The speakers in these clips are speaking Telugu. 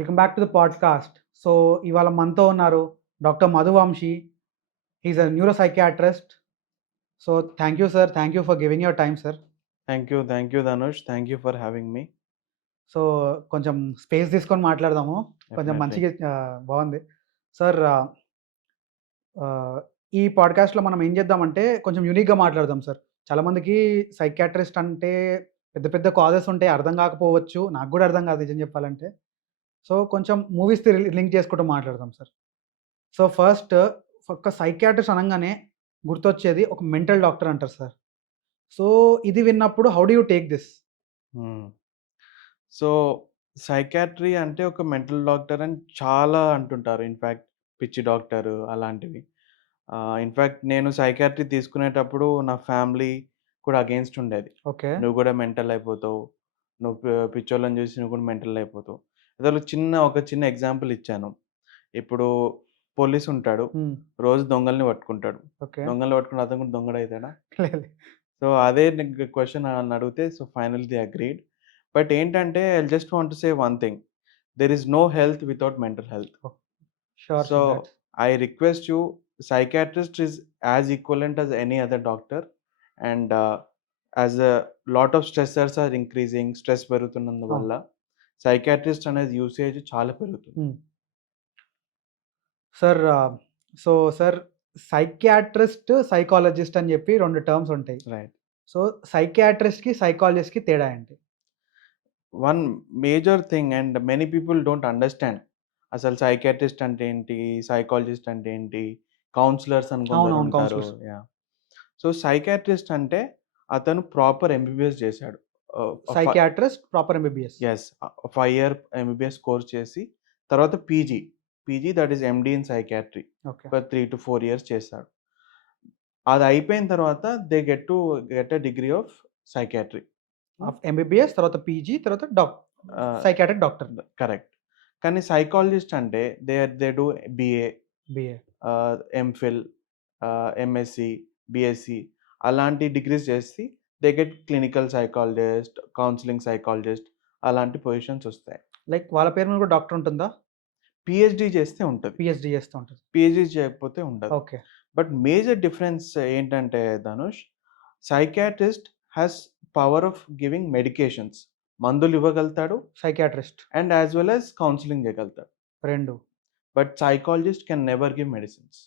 Welcome back to the podcast. So, ఇవాళ మనతో ఉన్నారు doctor Madhuvamshi. He is a neuro psychiatrist. So, thank you sir. Thank you for giving your time sir. Thank you, Dhanush. Thank you for having me. So, కొంచెం స్పేస్ తీసుకొని మాట్లాడదాము. కొంచెం Definitely. మంచిగా బావుంది. సార్ ఈ పాడ్‌కాస్ట్‌లో మనం ఏం చేద్దామంటే కొంచెం యూనిక్‌గా మాట్లాడదాం సార్. చాలామందికి సైకియాట్రిస్ట్ అంటే పెద్ద పెద్ద కాజెస్ ఉంటాయి. అర్థం కాకపోవచ్చు. నాకు కూడా అర్థం కాదు నిజం చెప్పాలంటే. సో, కొంచెం మూవీస్‌తో లింక్ చేసుకుంటూ మాట్లాడదాం సార్. సో, ఫస్ట్ ఒక సైకియాట్రిస్ట్ అనంగానే గుర్తొచ్చేది ఒక మెంటల్ డాక్టర్ అంటారు సార్. సో, ఇది విన్నప్పుడు how do you take this? హ్మ్. సో, సైకియాట్రీ అంటే ఒక మెంటల్ డాక్టర్ అని చాలా అంటుంటారు. ఇన్‌ఫాక్ట్ పిచ్చి డాక్టరు అలాంటివి. ఇన్‌ఫాక్ట్ నేను సైకియాట్రీ తీసుకునేటప్పుడు నా ఫ్యామిలీ కూడా అగెయిన్స్ట్ ఉండేది. ఓకే. "నువ్వు కూడా మెంటల్ అయిపోతావు. నువ్వు పిచ్చోళ్ళని చూసి నువ్వు కూడా మెంటల్ అయిపోతావు." ఏదో ఒక చిన్న ఎగ్జాంపుల్ ఇచ్చాను. ఇప్పుడు పోలీస్ ఉంటాడు. హ్మ్. రోజు దొంగల్ని పట్టుకుంటాడు. ఓకే. దొంగల్ని పట్టుకుంటే అతను కూడా దొంగడయితాడా? లేదు. సో, అదే నీకు క్వెషన్ నన్నడిగితే so, finally they agreed. But ఏంటంటే, I just want to say one thing. There is no health without mental health. Oh! Sure so, sir that's I request you psychiatrist is as equivalent as any other doctor and as a lot of stressors are increasing, stress అవును. పెరుగుతున్నందువల్ల సైకియాట్రిస్ట్ అనేది యూసేజ్ చాలా పెరుగుతుంది. హ్మ్. Sir so, sir psychiatrist, psychologist అని చెప్పి 2 టర్మ్స్ ఉంటాయి. రైట్. సో, సైకియాట్రిస్ట్‌కి, సైకాలజిస్ట్‌కి తేడా ఏంటి? One major thing and many people don't understand. అసలు సైకియాట్రిస్ట్ అంటే ఏంటి? సైకాలజిస్ట్ అంటే ఏంటి? కౌన్సిలర్స్ అని అవునవును. కొందరుంటారు. కౌన్సిలర్స్. యాహ్! సో, సైకియాట్రిస్ట్ అంటే అతను ప్రాపర్ ఎంబీబీఎస్ చేశాడు. ఆహ్, ఫ psychiatrist proper MBBS. Yes. 5 year MBBS course చేసి తర్వాత PG. PG that is MD in psychiatry. Okay. ఒక 3-4 ఇయర్స్ చేశాడు. అది అయిపోయిన తర్వాత they get a degree of psychiatry. హ్మ్. ఎంబీబీఎస్ తర్వాత పీజీ తర్వాత ఆహ్, సైకియాట్రిక్ డాక్టర్. కరెక్ట్. కానీ సైకాలజిస్ట్ అంటే they do BA, BA. MPhil, MSc, BSc అలాంటి డిగ్రీస్ చేసి they get clinical psychologist, counselling psychologist అలాంటి పొజిషన్స్ వస్తాయి. లైక్ వాళ్ళ పేరు మీద కూడా డాక్టర్ ఉంటుందా? పీహెచ్‌డీ చేస్తే ఉంటది. పీహెచ్‌డీ చేస్తూ ఉంటది. పీహెచ్‌డీ చేయకపోతే ఉండదు. ఓకే. బట్ మేజర్ డిఫరెన్స్ ఏంటంటే Dhanush, psychiatrist has power of giving medications. మందులు ఇవ్వగలుగుతాడు psychiatrist and as well as counselling చేయగలుగుతాడు. 2. But psychologist can never give medicines.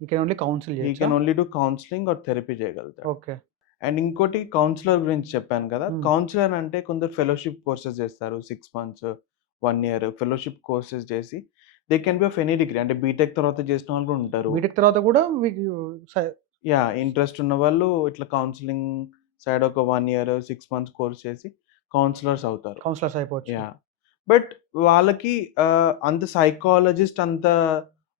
You can only counsel he చేయొచ్చా? Can only do counselling or therapy చేయగలుగుతాడు. ఓకే. అండ్ ఇంకోటి కౌన్సిలర్ గురించి చెప్పాను కదా! హ్మ్. కౌన్సిలర్ అంటే కొందరు ఫెలోషిప్ కోర్సెస్ చేస్తారు. 6 మంత్స్, 1 ఇయర్ ఫెలోషిప్ కోర్సెస్ చేసి they can B of any degree. అంటే బీటెక్ తర్వాత చేసిన వాళ్ళు కూడా ఉంటారు. బీటెక్ తర్వాత కూడా మీకు యాహ్! ఇంట్రెస్ట్ ఉన్నవాళ్ళు ఇట్లా కౌన్సెలింగ్ సైడ్ ఒక 1 ఇయర్, 6 మంత్స్ కోర్స్ చేసి కౌన్సిలర్స్ అవుతారు. కౌన్సిలర్స్ అయిపోవచ్చు. యాహ్! బట్ వాళ్ళకి అంత సైకాలజిస్ట్ అంత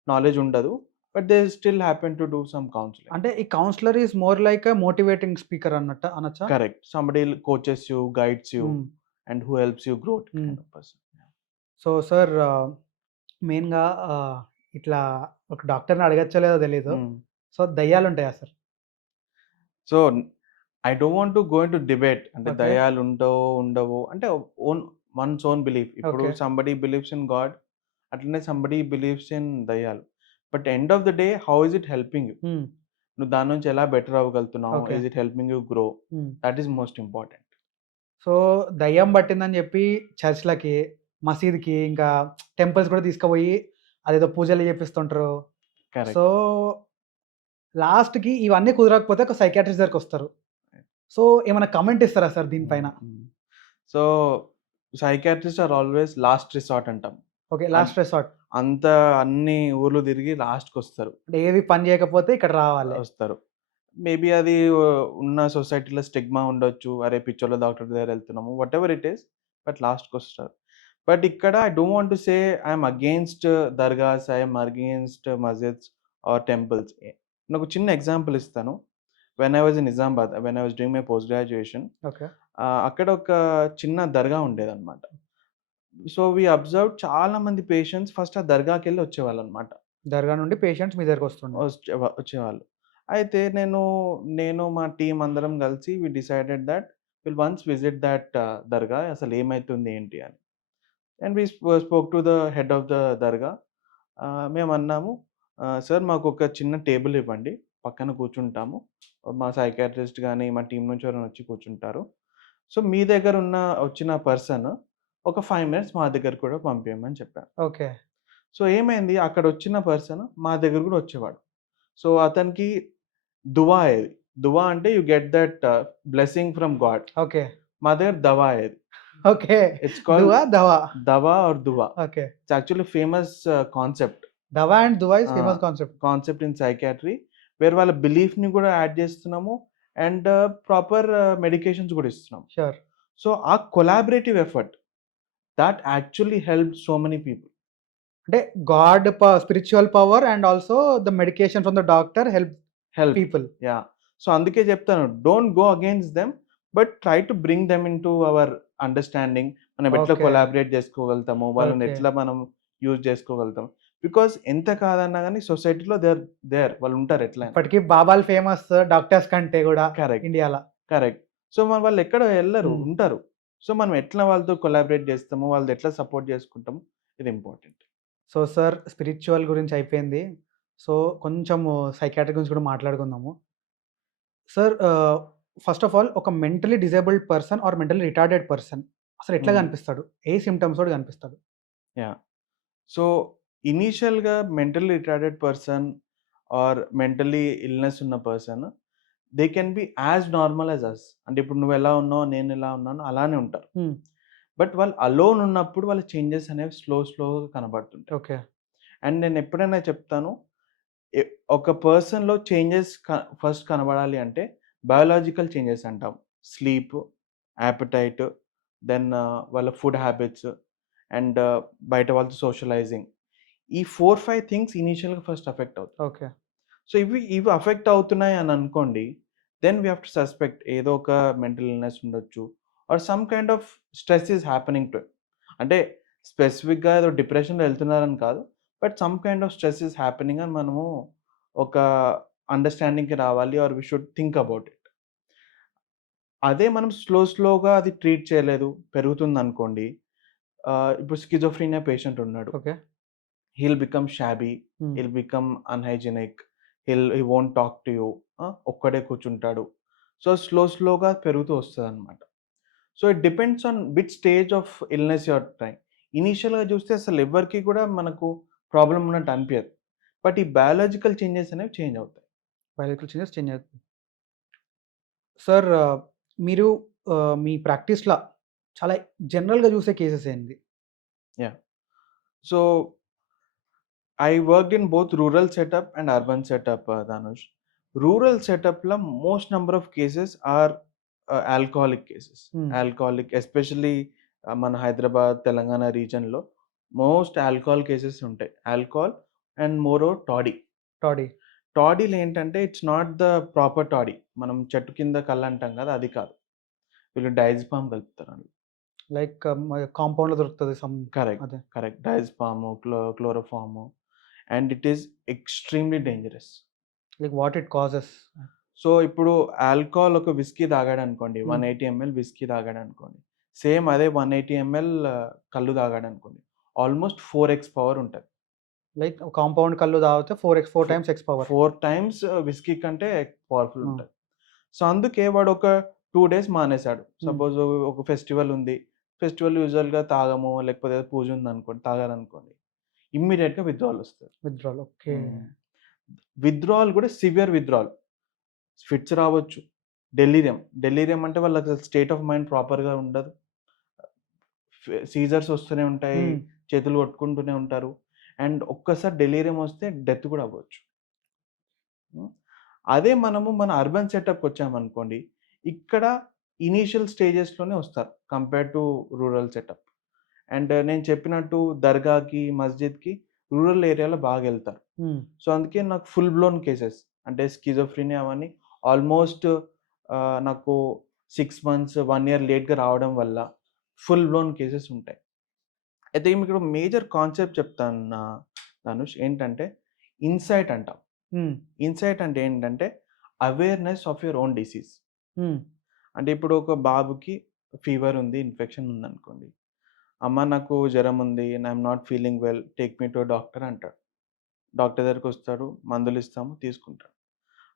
నాలెడ్జ్ ఉండదు. But they still happen to do some counselling. అంటే ఈ counsellor is more like a motivating speaker అనొచ్చా? Correct. Somebody coaches you, guides you hmm. And who helps you growth hmm. Kind of person. So, sir మెయిన్‌గా ఇట్లా ఒక డాక్టర్‌ని అడగచ్చో లేదో తెలీదు. హ్మ్. సో, దెయ్యాలుంటాయా sir? So, I don't want to go into debate. అంటే ఓకే. దయ్యాలు ఉంటావో, ఉండవో అంటే ఓన్ వన్స్ ఓన్ బిలీఫ్. ఇప్పుడు okay. Somebody believes in God. అట్లనే సంబడీ బిలీవ్స్ ఇన్ దయ్యాలు. But end of the day how is it helping you? Hmm. నువ్వు దాని నుంచి ఎలా బెటర్ అవ్వగలుగుతున్నావు? Okay. Is it helping you grow? Hmm. That is most important. So, దెయ్యం పట్టిందని జెప్పి చర్చ్‌లకి, మసీదుకి ఇంకా టెంపుల్స్ కూడా తీసుకుపోయి అదేదో పూజలు చేపిస్తుంటరు. So, correct. లాస్ట్‌కి ఇవన్నీ కుదరకపోతే ఒక సైకియాట్రిస్ట్ దగ్గరికొస్తారు. సో, ఏమైనా కామెంట్ ఇస్తారా సార్ దీని హ్మ్. పైన? Hmm. So, psychiatrist are always last resort అంటాం. ఓకే. An last resort. అంతా అన్ని ఊర్లు తిరిగి లాస్ట్‌కొస్తారు. అంటే ఏవి పని చేయకపోతే ఇక్కడ రావాలే. వస్తారు. మేబీ అది ఉన్న సొసైటీలో స్టిగ్మా ఉండొచ్చు. అరే! పిచ్చోళ్ళ డాక్టర్ దగ్గరెళ్తున్నాము. Whatever it is. బట్ లాస్ట్‌కొస్తారు. బట్ ఇక్కడ I don't want to say I am against dargahs, I am against masjids or temples. నేనొక చిన్న ఎగ్జాంపుల్ ఇస్తాను. When I was in Nizamabad, when I was doing my post graduation okay. అక్కడ ఒక చిన్న దర్గా ఉండేదన్నమాట. సో, వి అబ్జర్వ్డ్ చాలా మంది పేషెంట్స్ ఫస్ట్ ఆ దర్గాకెళ్ళి వచ్చేవాళ్ళన్నమాట. దర్గా నుండి పేషెంట్స్ మీ దగ్గరకొస్తుండే. వచ్చేవాళ్ళు. అయితే నేను మా టీమ్ అందరం కలిసి we decided that will once visit that దర్గా అసలు ఏమైతుంది ఏంటి అని. And we spoke to the head of the dargah. మేమన్నాము, సార్ మాకొక చిన్న టేబుల్ ఇవ్వండి. పక్కన కూర్చుంటాము. మా సైకియాట్రిస్ట్ గాని, మా టీమ్ నుంచి ఎవరైనా వచ్చి కూర్చుంటారు. సో, మీ దగ్గరున్న వచ్చిన పర్సన్ ఒక 5 మినిట్స్ మా దగ్గరికి కూడా పంపియమని చెప్పాను. ఓకే. సో, ఏమైంది అక్కడొచ్చిన పర్సన్ మా దగ్గర కూడా వచ్చేవాడు. సో, అతనికి దువా అయ్యేది. దువా అంటే you get that blessing from God. Okay. మా దగ్గర దవా అయ్యేది. Okay. It's called dua, dava. Dava or dua. Okay. It's actually famous concept. Dava and dua is ah! Famous concept. Concept in psychiatry. Where వాళ్ళ బిలీఫ్‌ని కూడా యాడ్ చేస్తున్నాము. అండ్ ప్రాపర్ మెడికేషన్స్ కూడా ఇస్తున్నాం. Sure. So, ah collaborative effort that actually helped so many people. అంటే God spiritual power and also the medication from the doctor help help. People. Yeah! So, అందుకే చెప్తాను, don't go against them, but try to bring them into our understanding. మనం ఎట్లా ఓకే. కొలాబరేట్ చేసుకోగలుగుతాము, వాళ్ళని ఓకే. ఎట్లా మనం యూజ్ చేసుకోగలుగుతాం. బికాజ్ ఎంత కాదన్నా గాని సొసైటీలో దే ఆర్ దేర్. వాళ్ళుంటారు ఎట్లైనా. ఇప్పటికి బాబాలు ఫేమస్ డాక్టర్స్ కంటే గూడా కరెక్ట్. ఇండియాల. కరెక్ట్. సో, మరి వాళ్ళెక్కడ ఎళ్ళరు. హ్మ్. ఉంటారు. సో, మనం ఎట్లా వాళ్ళతో కొలాబరేట్ చేస్తాము, వాళ్ళని ఎట్లా సపోర్ట్ చేసుకుంటాము, ఇది ఇంపార్టెంట్. సో సార్ స్పిరిచువల్ గురించి అయిపోయింది. సో కొంచెము సైకియాట్రిక్ గురించి కూడా మాట్లాడుకుందాము. సార్ ఫస్ట్ ఆఫ్ ఆల్ ఒక mentally disabled person or mentally retarded person అసలు ఎట్లా హ్మ్. కనిపిస్తాడు? ఏ సింప్టమ్స్ తోటి కనిపిస్తాడు? యాహ్! సో, ఇనీషియల్‌గా mentally retarded person or mentally illness ఉన్న person they can be as normal as us. అంటే ఇప్పుడు నువ్వెలా ఉన్నావో, నేనెలా ఉన్నానో అలానే ఉంటారు. హ్మ్. బట్ వాళ్ళు అలోన్ ఉన్నప్పుడు వాళ్ళ చేంజెస్ అనేవి స్లోగా కనబడుతుంటాయి. ఓకే. అండ్ నేను ఎప్పుడైనా చెప్తాను, ఎ ఒక పర్సన్‌లో చేంజెస్ ఫస్ట్ కనబడాలి అంటే బయోలాజికల్ చేంజెస్ అంటాం. స్లీప్, యాపెటైట్, దెన్ వాళ్ళ ఫుడ్ హ్యాబిట్స్ అండ్ బయట వాళ్ళతో సోషలైజింగ్. ఈ 4, 5 థింగ్స్ ఇనీషియల్‌గా ఫస్ట్ అఫెక్ట్ అవుతాయి. ఓకే. సో, ఇవి అఫెక్ట్ అవుతున్నాయి అని అనుకోండి, then we have to suspect ఏదో ఒక మెంటల్ ఇల్‌నెస్ ఉండొచ్చు. Or some kind of stress is happening to him. అంటే స్పెసిఫిక్‌గా ఏదో డిప్రెషన్‌లో ఎళ్తున్నారని కాదు. But some kind of stress is happening అని మనము ఒక అండర్‌స్టాండింగ్‌కి రావాలి. Are we should think about it. అదే మనం స్లోగా అది ట్రీట్ చేయలేదు, పెరుగుతుందనుకోండి. ఇప్పుడు స్కిజోఫ్రీనియా పేషెంట్ ఉన్నాడు. Okay. He'll become shabby, hmm. He'll become unhygienic, he won't talk to you. ఒక్కడే కూర్చుంటాడు. సో, స్లోగా పెరుగుతూ వస్తదనమాట. So, it depends on which stage of illness you are trying. ఇనీషియల్‌గా చూస్తే అసలు ఎవ్వరికీ కూడా మనకు ప్రాబ్లమ్ ఉన్నట్టు అనిపియదు. బట్ ఈ బయాలజికల్ చేంజెస్ అనేవి చేంజ్ అవుతాయి. బయోలాజికల్ చేంజెస్ చేంజ్ అవుతుంది. సార్ మీరు మీ ప్రాక్టీస్‌ల చాలా జనరల్‌గా చూసే కేసెస్ ఏంది? Yeah! So, I worked in both rural setup and urban setup, Dhanush. Rural సెటప్‌లో most number of cases are alcoholic cases. Hmm. Alcoholic especially మన హైదరాబాద్, తెలంగాణ రీజియన్‌లో మోస్ట్ ఆల్కహాల్ కేసెస్ ఉంటాయి. Alcohol and moreover toddy. Toddy. టాడీలో ఏంటంటే it's not the proper toddy. మనం చెట్టు కింద కల్లంటాం కదా! అది కాదు. వీళ్ళు డైజపామ్ కలుపుతారు అందులో. లైక్ కాంపౌండ్‌లో దొరుకుతది కరెక్ట్. అదే. Correct. Diazepam, chloroform and it is extremely dangerous. Like what it causes. So, ఇప్పుడు ఆల్కహాల్ ఒక విస్కీ తాగాడనుకోండి. హ్మ్. 180 ML whisky తాగాడనుకోండి. సేమ్ అదే 180 ఎంఎల్ కల్లు తాగాడనుకోండి. ఆల్‌మోస్ట్ 4x పవర్ ఉంటది. లైక్ కాంపౌండ్ కల్లు తాగితే 4 ఫో times X power. 4 times whisky కంటే పవర్‌ఫుల్ హ్మ్. ఉంటది. సో, అందుకే వాడు ఒక 2 డేస్ మానేసాడు. హ్మ్. సపోజ్ ఒక ఫెస్టివల్ ఉంది. ఫెస్టివల్ యూజువల్‌గా తాగము, లేకపోతే ఏదో పూజ ఉందనుకోండి, తాగారనుకోండి. ఇమ్మీడియేట్‌గా విత్‌డ్రావల్ వస్తది. విత్‌డ్రాల్. ఓకే. హ్మ్. విత్‌డ్రావల్ కూడా సివియర్ విత్‌డ్రావల్. ఫిట్స్ రావచ్చు. డెలీరియం. డెలీరియం అంటే వాళ్ళకి స్టేట్ ఆఫ్ మైండ్ ప్రాపర్‌గా ఉండదు. సీజర్స్ వస్తూనే ఉంటాయి. హ్మ్. చేతులు కొట్టుకుంటూనే ఉంటారు. అండ్ ఒక్కసారి డెలీరియం వస్తే డెత్ కూడా అవ్వచ్చు. హ్మ్. అదే మనము మన అర్బన్ సెటప్‌కొచ్చామనుకోండి, ఇక్కడ ఇనీషియల్ స్టేజెస్‌లోనే వస్తారు compare to rural setup. And నేను చెప్పినట్టు దర్గాకి, మస్జిద్‌కి రూరల్ ఏరియాలో బాగెళ్తారు. హ్మ్. సో, అందుకే నాకు ఫుల్ బ్లోన్ కేసెస్ అంటే స్కిజోఫ్రెనియా అవన్నీ ఆల్మోస్ట్ నాకు 6 మంత్స్, 1 ఇయర్ లేట్‌గా రావడం వల్ల ఫుల్ బ్లోన్ కేసెస్ ఉంటాయి. అయితే మీకు మేజర్ కాన్సెప్ట్ చెప్తాను ధనుష్, ఏంటంటే ఇన్సైట్ అంటాం. హ్మ్. ఇన్సైట్ అంటే ఏంటంటే awareness of your own disease. హ్మ్. అంటే ఇప్పుడు ఒక బాబుకి ఫీవర్ ఉంది, ఇన్ఫెక్షన్ ఉందనుకోండి. అమ్మ నాకు జ్వరం ఉంది. I'm not feeling well. Take me to doctor అంటాడు. డాక్టర్ దగ్గరికొస్తాడు. మందులిస్తాము. తీసుకుంటాడు.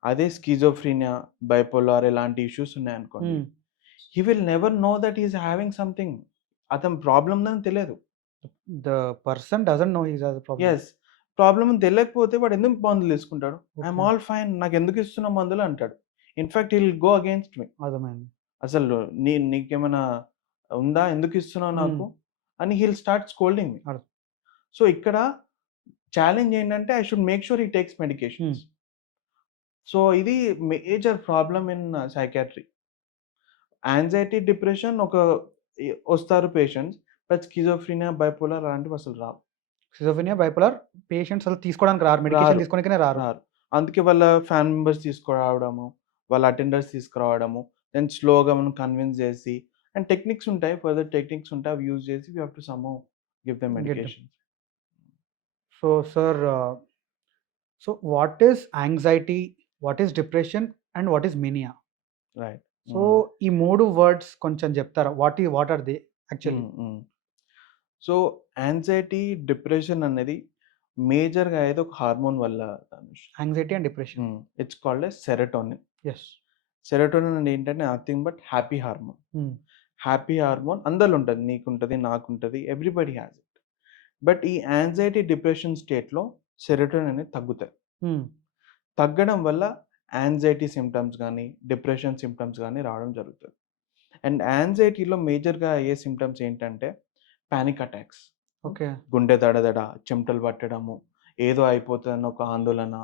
అదే స్కిజోఫ్రీనియా, బైపోలార్ ఇలాంటి ఇష్యూస్ ఉన్నాయనుకోండి. హ్మ్. He will never know that he is having something. అతని ప్రాబ్లమ్ ఉందని తెలియదు. The person doesn't no he has a problem. Yes. Problem అని తెలియకపోతే వాడు ఎందుకు మందులు తీసుకుంటాడు? I'm okay. All fine. నాకెందుకు ఇస్తున్నావు మందులు అంటాడు. In fact he will go against మీ. అర్థమైంది. అసలు నీకేమైనా ఉందా? ఎందుకు ఇస్తున్నావు హ్మ్. నాకు? అని హి విల్ స్టార్ట్ స్కోల్డింగ్ మీ. అర్థం. సో, ఇక్కడ ఛాలెంజ్ ఏంటంటే I should make sure he takes హ్మ్. మెడికేషన్స్. సో, ఇది major problem in psychiatry. Anxiety, depression వస్తారు పేషెంట్స్. బట్ స్కిజోఫ్రీనియా, బైపోలార్ అలాంటివి అసలు రావు. స్కిజోఫ్రెనియా, బైపోలార్ పేషెంట్స్ అసలు తీసుకోవడానికి రారు. మెడికేషన్ రారు. తీసుకోనికనే రారు. రారు. అందుకే వాళ్ళ ఫ్యామిలీ మెంబర్స్ తీసుకురావడము, వాళ్ళ అటెండర్స్ తీసుకురావడము, దెన్ స్లోగా మనం కన్విన్స్ చేసి అండ్ టెక్నిక్స్ ఉంటాయి. ఫర్దర్ టెక్నిక్స్ ఉంటాయి. అవి యూజ్ చేసి we have to somehow give them get them. Medications. So sir so what is anxiety? What is depression? And what is mania? Right. So ఈ 3 వర్డ్స్ కొంచెం చెప్తారా? What are they actually? So, anxiety, depression అనేది మేజర్‌గా అయ్యేది ఒక హార్మోన్ వల్ల Dhanush. Anxiety and depression. It's called S serotonin. Yes. Serotonin అనేది ఏంటంటే nothing but happy hormone. Hmm. Happy hormone అందరిలో ఉంటది. నీకుంటది, నాకుంటది. Everybody has it. బట్ ఈ యాంగ్జైటీ, డిప్రెషన్ స్టేట్‌లో సెరోటోనిన్ అనేది తగ్గుతది. హ్మ్. తగ్గడం వల్ల యాంగ్జైటీ సింప్టమ్స్ గానీ, డిప్రెషన్ సింప్టమ్స్ గానీ రావడం జరుగుతది. అండ్ యాంగ్జైటీలో మేజర్‌గా అయ్యే సింప్టమ్స్ ఏంటంటే పానిక్ అటాక్స్. ఓకే. గుండె దడదడ, చెమటలు పట్టడము, ఏదో అయిపోతదన్న ఒక ఆందోళన.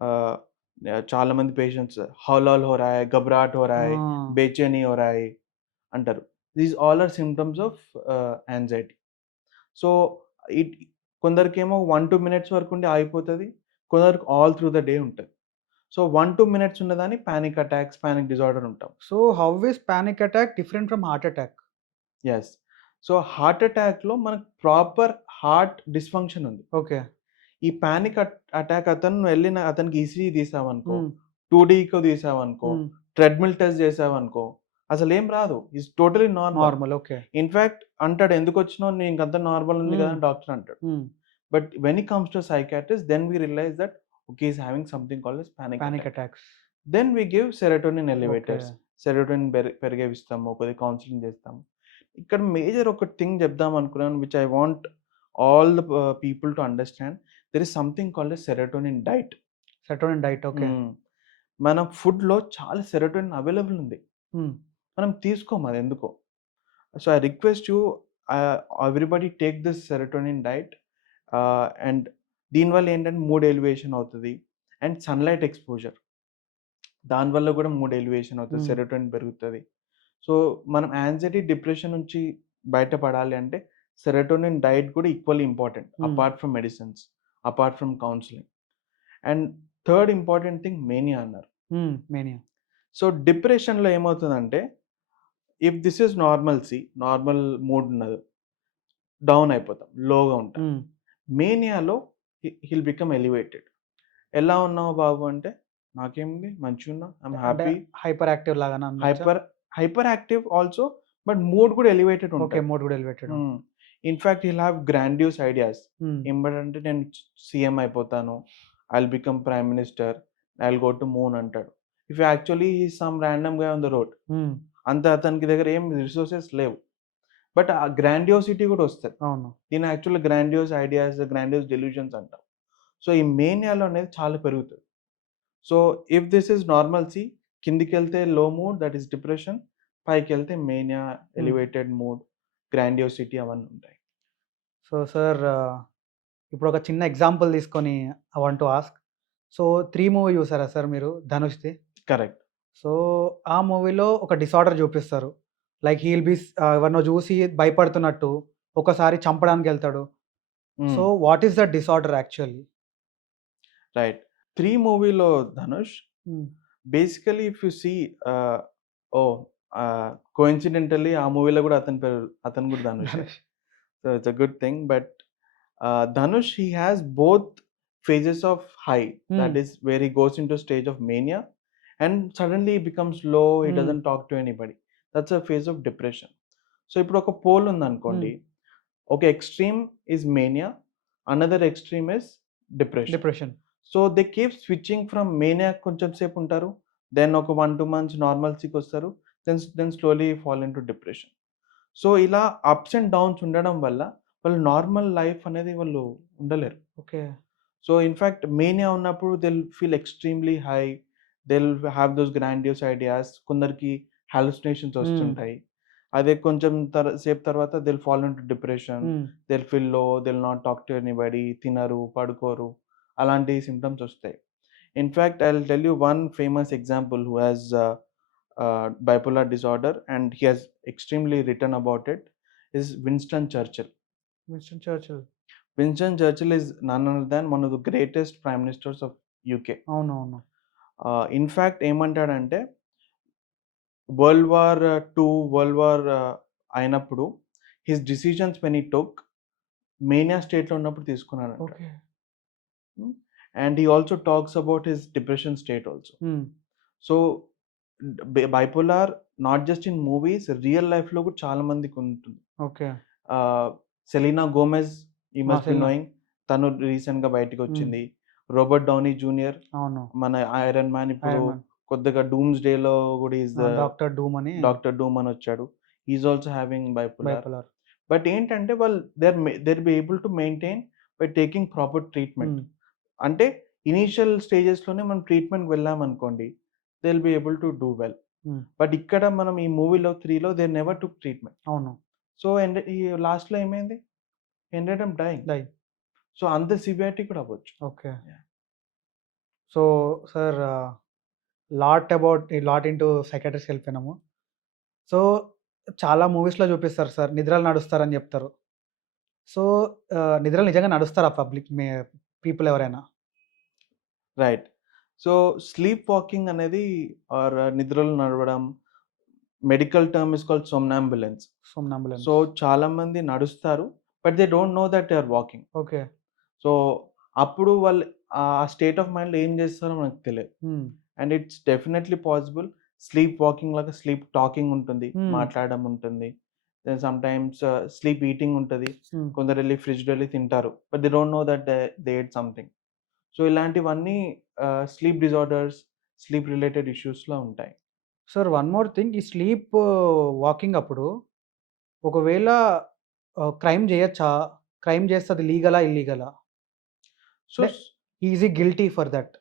ఆహ్, చాలామంది పేషెంట్స్ హౌల్ హో రहा है, घबराहट हो रहा है, ఆ! బేచैनी हो रहा है అంటారు. These all are symptoms of anxiety. So, it కొందరికేమో 1, 2 మినిట్స్ వరకుండి ఆగిపోతది. కొందరికి ఆల్ త్రూ ద డే ఉంటది. సో, 1, 2 మినిట్స్ ఉన్నదాన్ని పానిక్ అటాక్స్, పానిక్ డిజార్డర్ అంటాం. So how is panic attack different from heart attack? Yes. So, heart అటాక్‌లో మనకు ప్రాపర్ హార్ట్ డిస్‌ఫంక్షన్ ఉంది. ఓకే. ఈ పానిక్ అటాక్ అతనికి ఈసీజీ తీసావనుకో, హ్మ్. 2D ఈకో తీసావనుకో, హ్మ్. ట్రెడ్‌మిల్ టెస్ట్ చేసావనుకో, అసలేం రాదు. Is totally normal. Normal. Okay. In fact అంటాడు, "ఎందుకొచ్చినావు? నీకంతా నార్మల్ ఉంది కదా!" హ్మ్. అని డాక్టర్ అంటాడు. Hmm. But when it comes to psychiatrist, then we realise that okay, he is having something called as panic panic attack. Attacks. Then we give serotonin okay. Elevators. Serotonin పెరిగేవిస్తాము. కొద్దిగా కౌన్సెలింగ్ చేస్తాము. ఇక్కడ మేజర్ ఒక థింగ్ చెప్దాం అనుకున్నాను which I want all the people to understand. There is something called as serotonin diet. Serotonin diet. Okay. మన ఫుడ్‌లో చాలా సెరోటోనిన్ అవైలబుల్ ఉంది. హ్మ్. మనం తీసుకోము అదెందుకో. So, I request you everybody take this serotonin diet. And దీనివల్ల ఏంటంటే మూడ్ ఎలివేషన్ అవుతది. And sunlight exposure. దానివల్ల కూడా మూడ్ ఎలివేషన్ అవుతది. హ్మ్. సెరోటోనిన్ పెరుగుతది. సో, మనం యాంగ్జైటీ, డిప్రెషన్ నుంచి బయటపడాలి అంటే సెరోటోనిన్ డైట్ కూడా equally important. Hmm. Apart from medicines, apart from counselling. And third important thing mania అన్నారు. హ్మ్. మేనియా. సో, డిప్రెషన్‌లో ఏమవుతదంటే if this is normal mood ఉన్నది. డౌన్ అయిపోతాం. లోగా ఉంటాం. హ్మ్. మేనియాలో హీల్ బికమ్ ఎలివేటెడ్. ఎలా ఉన్నావు బాబు అంటే, నాకేముంది మంచిగున్నా. ఐయామ్ అంటే హ్యాపీ. హైపర్ యాక్టివ్ లాగానా అనొచ్చా? Hyper active also. But mood కూడా ఎలివేటెడ్ ఓకే. ఉంటది. మూడ్ గూడా ఎలివేటెడ్ ఉంటుంది. Hmm. In fact heal have grandiose ideas. Hmm. ఏమంటే నేను సీఎం అయిపోతాను. I will become prime minister. I will go to moon అంటాడు. If actually he is some random guy on the road. Hmm. అతనికి దగ్గర ఏం రిసోర్సెస్ లేవు. బట్ ఆ గ్రాండియోసిటీ కూడా వస్తది. అవును. దీన్ని యాక్చువల్‌గా గ్రాండియోస్ ఐడియాస్, గ్రాండియోస్ డెల్యూషన్స్ అంటాం. సో, ఈ మేనియాలో అనేది చాలా పెరుగుతది. So, if this is normalcy, కిందికెళ్తే low mood that is depression. పైకెళ్తే mania, hmm. Elevated mood, grandiosity అవన్నీ ఉంటాయి. సో సార్ ఇప్పుడు ఒక చిన్న ఎగ్జాంపుల్ తీసుకొని I want to ask. So 'three' movie చూసారా సార్ మీరు 'ధనుష్‌ది'? కరెక్ట్. సో ఆ మూవీలో ఒక డిసార్డర్ చూపిస్తారు. లైక్ హి విల్ బి ఎవరినో చూసి భయపడుతున్నట్టు ఒక్కసారి చంపడానికెళ్తాడు. సో హ్మ్. What is the disorder actually? Right. 'Three' మూవీలో ధనుష్ హ్మ్. బేసికల్లీ ఇఫ్ యూ సీ ఆహ్, ఓహ్! కోయిన్సిడెంటల్లీ ఆ మూవీలో కూడా అతను కూడా ధనుషే. Dhanush. So, it's a good thing. But Dhanush he has both phases of high. హ్మ్. That is where he goes into stage of mania and suddenly he becomes low. He హ్మ్. doesn't talk to anybody. That's a phase of depression. So, ఇప్పుడు ఒక పోల్ హ్మ్. ఉందనుకోండి. ఒక extreme is mania, another extreme is depression. Depression. So, they keep switching from maniac కొంచెం సేపుంటారు. దెన్ ఒక 1, 2 మంత్స్ నార్మల్సీకొస్తారు. Then slowly fall into depression. So, ఇలా అప్స్ అండ్ డౌన్స్ ఉండడం వల్ల వాళ్ళు నార్మల్ లైఫ్ అనేది వాళ్ళు ఉండలేరు. ఓకే. సో, ఇన్‌ఫాక్ట్ మేనియా ఉన్నప్పుడు they'll feel extremely high. They'll have those grandiose ideas. కొందరికి హాలుసినేషన్స్ హ్మ్. వస్తుంటాయి. అదే కొంచెం సేపు తర్వాత థెల్ ఫాల్ ఇంటూ డిప్రెషన్. హ్మ్. థెల్ ఫీల్ లో, థెల్ నాట్ టాక్ టు ఎనీబడీ. తినరు, పడుకోరు. అలాంటి సింప్టమ్స్ వస్తాయి. In fact I will tell you one famous example who has bipolar disorder and he has extremely written about it is Winston Churchill. Winston Churchill. Winston Churchill is none other than one of the greatest prime ministers of UK. అవునవును. ఇన్‌ఫాక్ట్ ఏమంటాడంటే వరల్డ్ వార్ 2, వరల్డ్ వార్ అయినప్పుడు his decisions when he took mania స్టేట్‌లో ఉన్నప్పుడు తీసుకున్నాడంట. Okay. Hmm. And he also talks about his depression state also. Hmm. So, bipolar not just in movies, real లైఫ్‌లో కూడా చాలా మందికుంటుంది. Okay. Selena Gomez you ah! Must be Selena. Knowing. తను రీసెంట్‌గా హ్మ్. బయటికొచ్చింది. రోబర్ట్ డౌనీ జూనియర్ అవును. మన ఐరన్ మ్యాన్ ఇప్పుడు ఐరన్ మ్యాన్. కొద్దిగా డూమ్స్ డేలో కూడా ఈస్ ద డాక్టర్ డూమ్ అని డాక్టర్ డూమ్ అని వచ్చాడు. He is also having bipolar. Bipolar. But ఏంటంటే వాళ్ళు they are be able to maintain by taking proper treatment. Hmm. అంటే ఇనీషియల్ స్టేజెస్‌లోనే మనం ట్రీట్మెంట్‌కి వెళ్ళామనుకోండి, they will be able to do well. Hmm. But ఇక్కడ మనం ఈ మూవీలో 3లో దే నెవర్ టుక్ ట్రీట్మెంట్. అవును. సో, ఈ లాస్ట్‌లో ఏమైంది? Ended up dying. Die. So, అంత సివియారిటీ కూడా అవ్వచ్చు. Okay. Yeah! So, sir lot into సైకియాట్రిస్ట్‌కి వెళ్ళిపోయినాము. సో, చాలా మూవీస్‌లో చూపిస్తారు సార్. నిద్రలు నడుస్తారని చెప్తారు. సో, నిద్రలు నిజంగా నడుస్తారా పీపుల్ ఎవరైనా? రైట్. సో, స్లీప్ వాకింగ్ అనేది ఆర్ నిద్రలో నడవడం medical term is called somnambulence. So, somnambulence. చాలామంది నడుస్తారు. But they don't know that they are walking. Okay. So, అప్పుడు వాళ్ళు ఆ స్టేట్ ఆఫ్ మైండ్‌లో ఏం చేస్తారో మనకు తెలియదు. హ్మ్. And it's definitely possible. Sleep walking లాగా స్లీప్ టాకింగ్ ఉంటుంది. హ్మ్. మాట్లాడడం ఉంటుంది. దెన్ సమ్‌టైమ్స్ స్లీప్ ఈటింగ్ ఉంటది. హ్మ్. కొందరెళ్లి ఫ్రిడ్జ్‌లో ఎళ్లి తింటారు. But they don't know that they ate something. So, ఇలాంటివన్నీ స్లీప్ డిజార్డర్స్, స్లీప్ రిలేటెడ్ ఇష్యూస్‌లో ఉంటాయి. సార్ వన్ మోర్ థింగ్ ఈ స్లీప్ వాకింగ్ అప్పుడు ఒకవేళ క్రైమ్ చేయొచ్చా? క్రైమ్ చేస్తే అది లీగలా? ఇల్లీగలా? సో, అంటే is he guilty for that?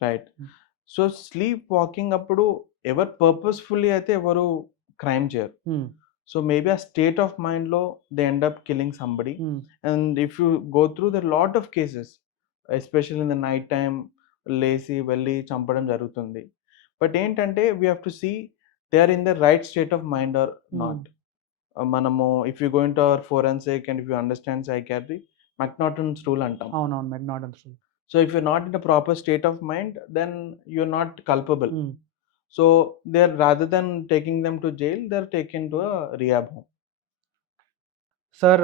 Right. Hmm. So, sleep walking అప్పుడు ఎవరు పర్పస్‌ఫుల్లీ అయితే ఎవరు క్రైమ్ చేయరు. హ్మ్. సో, మేబీ ఆ స్టేట్ ఆఫ్ మైండ్‌లో they end up killing somebody. Hmm. And if you go through the lot of cases especially in the night time లేసి వెళ్లి చంపడం జరుగుతుంది. బట్ ఏంటంటే we have to see they are in the right state of mind or hmm. Not. మనము if you go into our forensic and if you understand psychiatry McNaughton's rule అంటాం. అవునవును. McNaughton's rule. So, if you're not in a proper state of mind, then you're not culpable. హ్మ్. So, they're rather than taking them to jail, they're taken to a rehab home. Sir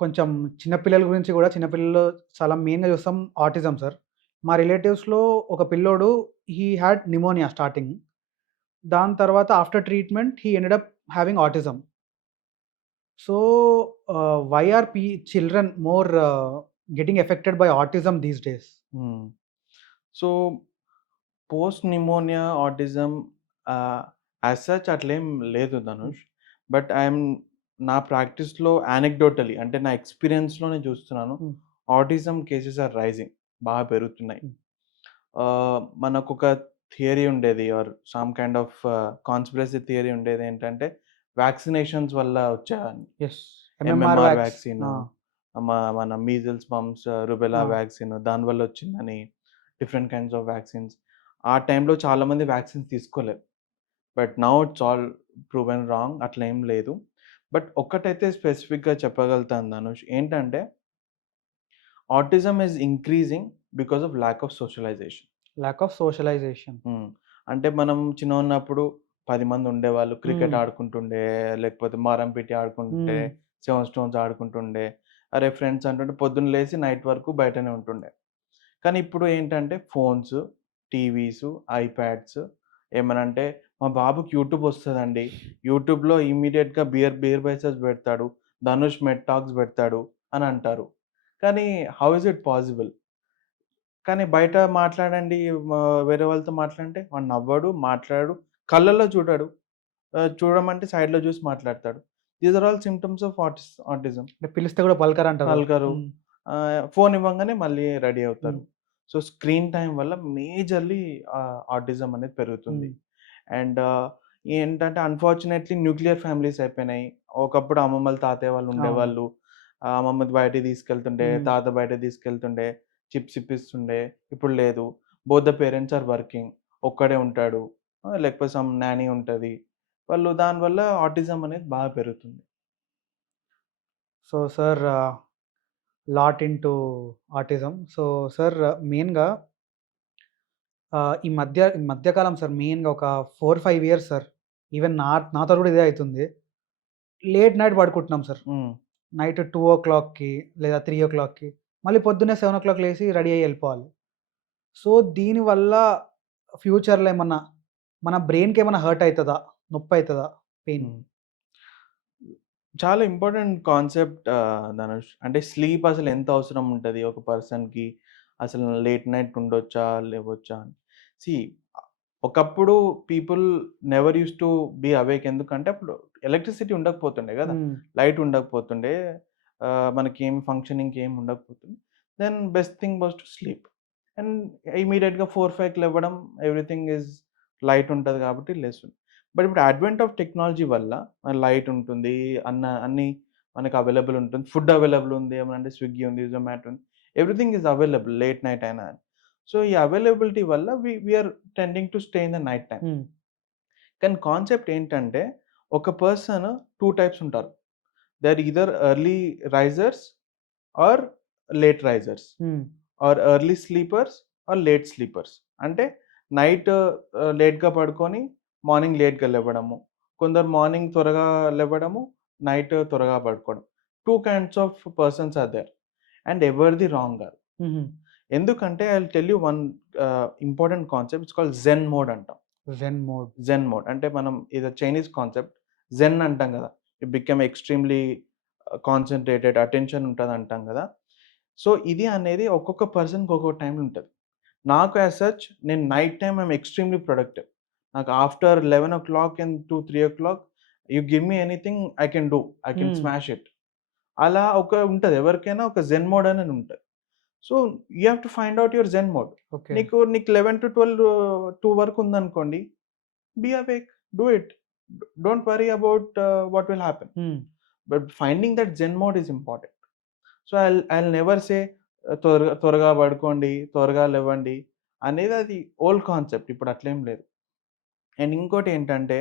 కొంచెం చిన్న పిల్లల గురించి గూడా చిన్న పిల్లల్లో చాలా మెయిన్‌గా చూస్తాం ఆటిజం సార్. మా రిలేటివ్స్‌లో ఒక పిల్లోడు హాడ్ న్యూమోనియా స్టార్టింగ్. దాని తర్వాత after treatment ended up having autism. So, why are children more getting effected by autism these days? Hmm. So, post pneumonia, autism as such అట్లేం లేదు హ్మ్. ధనుష్. బట్ నా ప్రాక్టీస్‌లో యానెక్డోటల్లీ అంటే నా ఎక్స్‌పీరియన్స్‌లోనే చూస్తున్నాను. Hmm. Autism cases are rising. బాగా పెరుగుతున్నాయి. హ్మ్. మనకొక థియరీ ఉండేది or some kind of conspiracy theory ఉండేదేంటంటే వ్యాక్సినేషన్స్ వల్ల వచ్చాయని. Yes. MMR MMR vax. Vaccine, ఆ! మన మీజిల్స్, బంప్స్, రుబెలా ఆ! వ్యాక్సిన్ దానివల్ల వచ్చిందని డిఫరెంట్ కైండ్స్ ఆఫ్ వ్యాక్సిన్స్. ఆ టైంలో చాలామంది వ్యాక్సిన్స్ తీసుకోలేదు. But now it's all proven wrong. అట్లా ఏం లేదు. బట్ ఒక్కటైతే స్పెసిఫిక్‌గా చెప్పగలుగుతాను ధనుష్. ఏంటంటే autism is increasing because of lack of socialisation. Lack of socialisation. హ్మ్. అంటే మనం చిన్నగున్నప్పుడు 10 మంది ఉండేవాళ్ళు. క్రికెట్ హ్మ్. ఆడుకుంటుండే, లేకపోతే మారం పిట్టి ఆడుకుంటుండే, హ్మ్. సెవెన్ స్టోన్స్ ఆడుకుంటుండే. అరే ఫ్రెండ్స్ అంటుంటే పొద్దున్న లేసి నైట్ వరకు బయటనే ఉంటుండే. కానీ ఇప్పుడు ఏంటంటే ఫోన్స్, టీవీసు, ఐప్యాడ్స్ ఏమనంటే మా బాబుకి యూట్యూబ్ వస్తదండి. యూట్యూబ్‌లో ఇమ్మీడియేట్‌గా బియర్ బైసెస్ పెడతాడు. ధనుష్ మెడ్ టాక్స్ పెడతాడు అని అంటారు. కానీ హౌ ఇస్ ఇట్ పాసిబుల్? కానీ బయట మాట్లాడండి, వేరే వాళ్ళతో మాట్లాడంటే వాడు నవ్వడు, మాట్లాడడు, కళ్ళల్లో చూడడు. చూడమంటే సైడ్‌లో చూసి మాట్లాడతాడు. These are all symptoms of autism. అంటే పిలిస్తే కూడా పలకరంటారు. పలకరు. హ్మ్. ఫోన్ ఇవ్వంగానే మళ్ళీ రెడీ అవుతారు. హ్మ్. సో, స్క్రీన్ టైమ్ వల్ల మేజర్‌లీ ఆటిజం అనేది పెరుగుతుంది. హ్మ్. అండ్ ఏంటంటే అన్‌ఫార్చునేట్‌లీ న్యూక్లియర్ ఫ్యామిలీస్ అయిపోయినాయి. ఒకప్పుడు అమ్మమ్మలు, తాతయ్య వాళ్ళు అవును. ఉండేవాళ్ళు. అమ్మమ్మ బయటికి తీసుకెళ్తుండే, హ్మ్. తాత బయటకి తీసుకెళ్తుండే, చిప్స్ ఇప్పిస్తుండే. ఇప్పుడు లేదు. Both the parents are working. ఒక్కడే ఉంటాడు. లేకపోతే సమ్ నాని ఉంటది. వాళ్ళు దానివల్ల ఆటిజం అనేది బాగా పెరుగుతుంది. So, sir lot into autism. So, sir మెయిన్‌గా ఈ మధ్య కాలం సార్ మెయిన్‌గా ఒక 4, 5 ఇయర్స్ సార్. ఈవెన్ నాతో కూడా ఇదే అయితుంది. లేట్ నైట్ పడుకుంటున్నాం సార్. హ్మ్. నైట్ 2:00కి లేదా 3:00కి మళ్ళీ పొద్దున్నే 7:00 లేసి రెడీ అయ్యి ఎళ్ళిపోవాలి. సో, దీనివల్ల ఫ్యూచర్‌లో ఏమన్నా మన బ్రెయిన్‌కేమన్నా హర్ట్ అయితదా? నొప్పైతదా? పెయిన్? హ్మ్. చాలా ఇంపార్టెంట్ కాన్సెప్ట్ ధనుష్. అంటే స్లీప్ అసలు ఎంత అవసరం ఉంటది ఒక పర్సన్‌కి? అసలు లేట్ నైట్ ఉండొచ్చా? లేవొచ్చా? అని. సీ ఒకప్పుడు people never used to be awake. ఎందుకంటే అప్పుడు ఎలక్ట్రిసిటీ ఉండకపోతుండే గదా! హ్మ్. లైట్ ఉండకపోతుండే. మనకేం ఫంక్షనింగ్‌కి ఏమి ఉండకపోతుండే. Then best thing was to sleep. And ఇమ్మీడియేట్‌గా 4, 5కి లెవ్వడం, ఎవ్రీథింగ్ ఈజ్ లైట్ ఉంటది కాబట్టి లేస్తుండే. బట్ ఇప్పుడు అడ్వెంట్ ఆఫ్ టెక్నాలజీ వల్ల లైట్ ఉంటుంది. అన్నీ మనకు అవైలబుల్ ఉంటుంది. ఫుడ్ అవైలబుల్ ఉంది. ఏమనంటే స్విగ్గీ ఉంది, జొమాటో ఉంది. Everything is available late night అయినా. సో, ఈ అవైలబిలిటీ వల్ల we are tending to stay in the night time. Hmm. కానీ కాన్సెప్ట్ ఏంటంటే ఒక పర్సన్ 2 టైప్స్ ఉంటారు. They are either early risers or late risers. Hmm. Or early sleepers or late sleepers. అంటే నైట్ లేట్‌గా పడుకొని మార్నింగ్ లేట్‌గా లెవ్వడము. కొందరు మార్నింగ్ త్వరగా లెవ్వడము, నైట్ త్వరగా పడుకోవడం. 2 kinds of persons are there. And ఎవరిది రాంగ్ కాదు. హుహు. ఎందుకంటే I will tell you one important concept. It's called zen mode అంటాం. Zen mode. జెన్ మోడ్ అంటే మనం ఇది చైనీస్ కాన్సెప్ట్. జెన్ అంటాం గదా! You become extremely concentrated attention ఉంటదంటాం గదా! సో, ఇది అనేది ఒక్కొక్క పర్సన్‌కి ఒక్కొక్క టైంలో ఉంటది. నాకు యాస్ సచ్ నేను night time I'm extremely productive. నాకు after 11:00 and 3:00 you give me anything I can do. I can hmm. Smash it. అలా ఒక ఉంటది. ఎవరికైనా ఒక జెన్ మోడ్ అనేది ఉంటది. So, you have to find out your zen mode. Okay. నీకు 11-12 2 వరకు ఉందనుకోండి. Be awake. Do it. Don't worry about what will happen. Hmm. But finding that zen mode is important. So, I will never say త్వరగా పడుకోండి, త్వరగా లెవ్వండి అనేది అది ఓల్డ్ కాన్సెప్ట్. ఇప్పుడు అట్లేం లేదు. అండ్ ఇంకోటేంటంటే,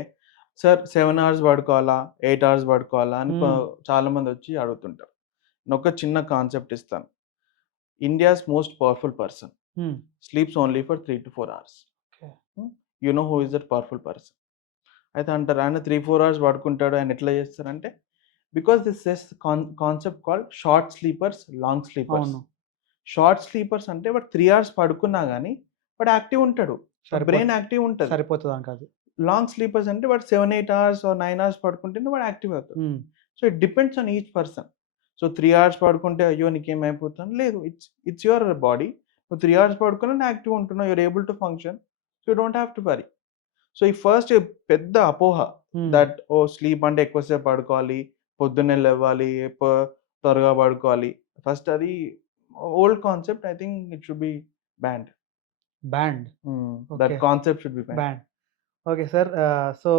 సార్ 7 అవర్స్ పడుకోవాలా? 8 అవర్స్ పడుకోవాలా? అని హ్మ్. చాలామందొచ్చి అడుగుతుంటారు. నేనొక చిన్న కాన్సెప్ట్ ఇస్తాను. ఇండియాస్ మోస్ట్ పవర్‌ఫుల్ పర్సన్ హ్మ్. Sleeps only for 3-4 hours. Okay. You know who is that powerful person? అయితే అంటారు, ఆయన 3, 4 అవర్స్ పడుకుంటాడు. ఆయన ఎట్లా చేస్తారంటే, because this is concept called short sleepers, long sleepers. అవును. షార్ట్ స్లీపర్స్ అంటే వాడు 3 అవర్స్ పడుకున్నా గాని వాడు యాక్టివ్ ఉంటాడు. బ్రెయిన్ యాక్టివ్ ఉంటది. సరిపోతదంటది. లాంగ్ స్లీపర్స్ అంటే వాడు 7, 8 అవర్స్ ఆర్ 9 అవర్స్ పడుకుంటేనే వాడు యాక్టివ్ అవుతాడు. Hmm. So, it depends on each person. So, 3 hours పడుకుంటే అయ్యో! నీకేమైపోతుంది లేదు. It's it's your body. నువ్వు 3 అవర్స్ పడుకున్నా నువ్వు యాక్టివ్ ఉంటున్నావు. You are able to function. So, you don't have to worry. So, ఈ ఫస్ట్ పెద్ద అపోహ హ్మ్. That oh! స్లీప్ అంటే ఎక్కువ సేపు పడుకోవాలి, పొద్దున్నే లెవ్వాలి, త్వరగా పడుకోవాలి. ఫస్ట్ అది old concept. I think it should be banned. Band. That okay. Concept should be banned. Band. Okay sir. So,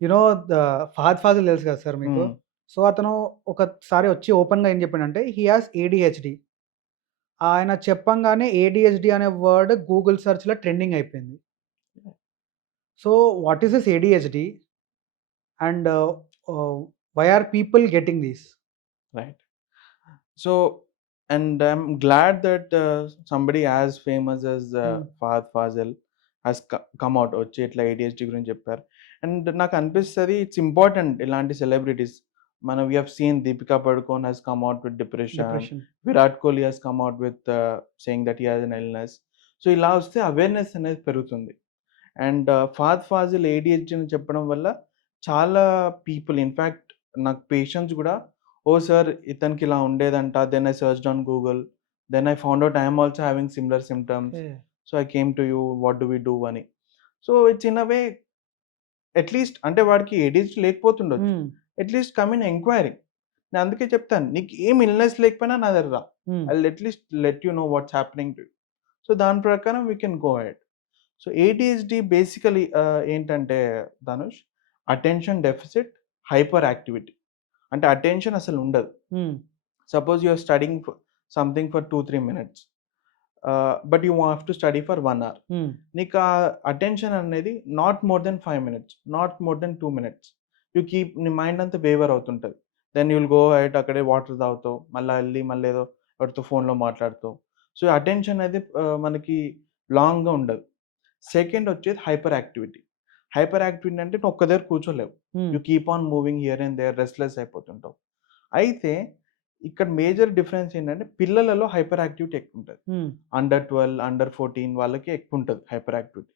you know the 'Fahadh Faasil' తెలుసు కదా సార్ మీకు. హ్మ్. సో, అతను ఒకసారి వచ్చి ఓపెన్‌గా ఏం చెప్పిండంటే, హి హాస్ ఏడీహెచ్‌డీ. ఆయన చెప్పంగానే ఏడీహెచ్‌డీ అనే వర్డ్ గూగుల్ సెర్చ్‌లో ట్రెండింగ్ అయిపోయింది. So, what is this ADHD? And why are people getting this? Right. So, and I'm glad that somebody as famous as hmm. Fahadh Faasil has come out వచ్చి ఇట్లా ఏడీహెచ్‌డీ గురించి చెప్పారు. అండ్ నాకు అనిపిస్తది ఇట్స్ ఇంపార్టెంట్ ఇలాంటి సెలబ్రిటీస్. మనం we have seen 'Deepika Padukone' has come out with depression. Depression. 'Virat Kohli' has come out with saying that he has an illness. So, ఇలా వస్తే అవేర్‌నెస్ అనేది పెరుగుతుంది. అండ్ ఫహద్ ఫాజిల్ ఏడీహెచ్‌డీ అని చెప్పడం వల్ల చాలా పీపుల్ ఇన్‌ఫాక్ట్ నాకు పేషెంట్స్ గూడా, "ఓహ్! సార్ ఇతనికి ఇలా ఉండేదంట. Then I searched on Google. Then I found out I am also having similar symptoms. Okay. So, I came to you. What do we do" అని. So, it's in a way at least అంటే వాడికి ఏడీహెచ్‌డీ లేకపోతుండొచ్చు. Hmm. At least come in enquiry. నేను అందుకే చెప్తాను. నీకు ఏం ఇల్‌నెస్ లేకపోయినా నా దగ్గర రా. Hmm. I will at least let you know what's happening to you. So, దాని ప్రకారం we can go ahead. So, ADHD basically ఏంటంటే Dhanush, attention deficit hyper activity. అంటే అటెన్షన్ అసలు ఉండదు. Hmm. Suppose you are studying something for 2, 3 minutes. But you have to study for 1 hour. Hmm. నీకు ఆ అటెన్షన్ అనేది not more then 5 minutes, not more then 2 minutes. నీ మైండ్ అంతా వేవర్ అవుతుంటది. Then you will go ahead అక్కడే వాటర్ తాగుతావు. మళ్ళా ఎళ్లి మళ్ళేదో ఎవరితో ఫోన్‌లో మాట్లాడతావు. సో, అటెన్షన్ అనేది మనకి లాంగ్‌గా ఉండదు. సెకండ్ వచ్చేది హైపర్ యాక్టివిటీ. హైపర్ యాక్టివిటీ అంటే నువ్వు ఒక్క దగ్గర కూర్చోలేవు. Hmm. You keep on moving here and there restless అయిపోతుంటావు. అయితే ఇక్కడ మేజర్ డిఫరెన్స్ ఏంటంటే పిల్లలలో హైపర్ యాక్టివిటీ ఎక్కువుంటది. హ్మ్. అండర్ 12, అండర్ 14 వాళ్ళకి ఎక్కువుంటది hyper activity.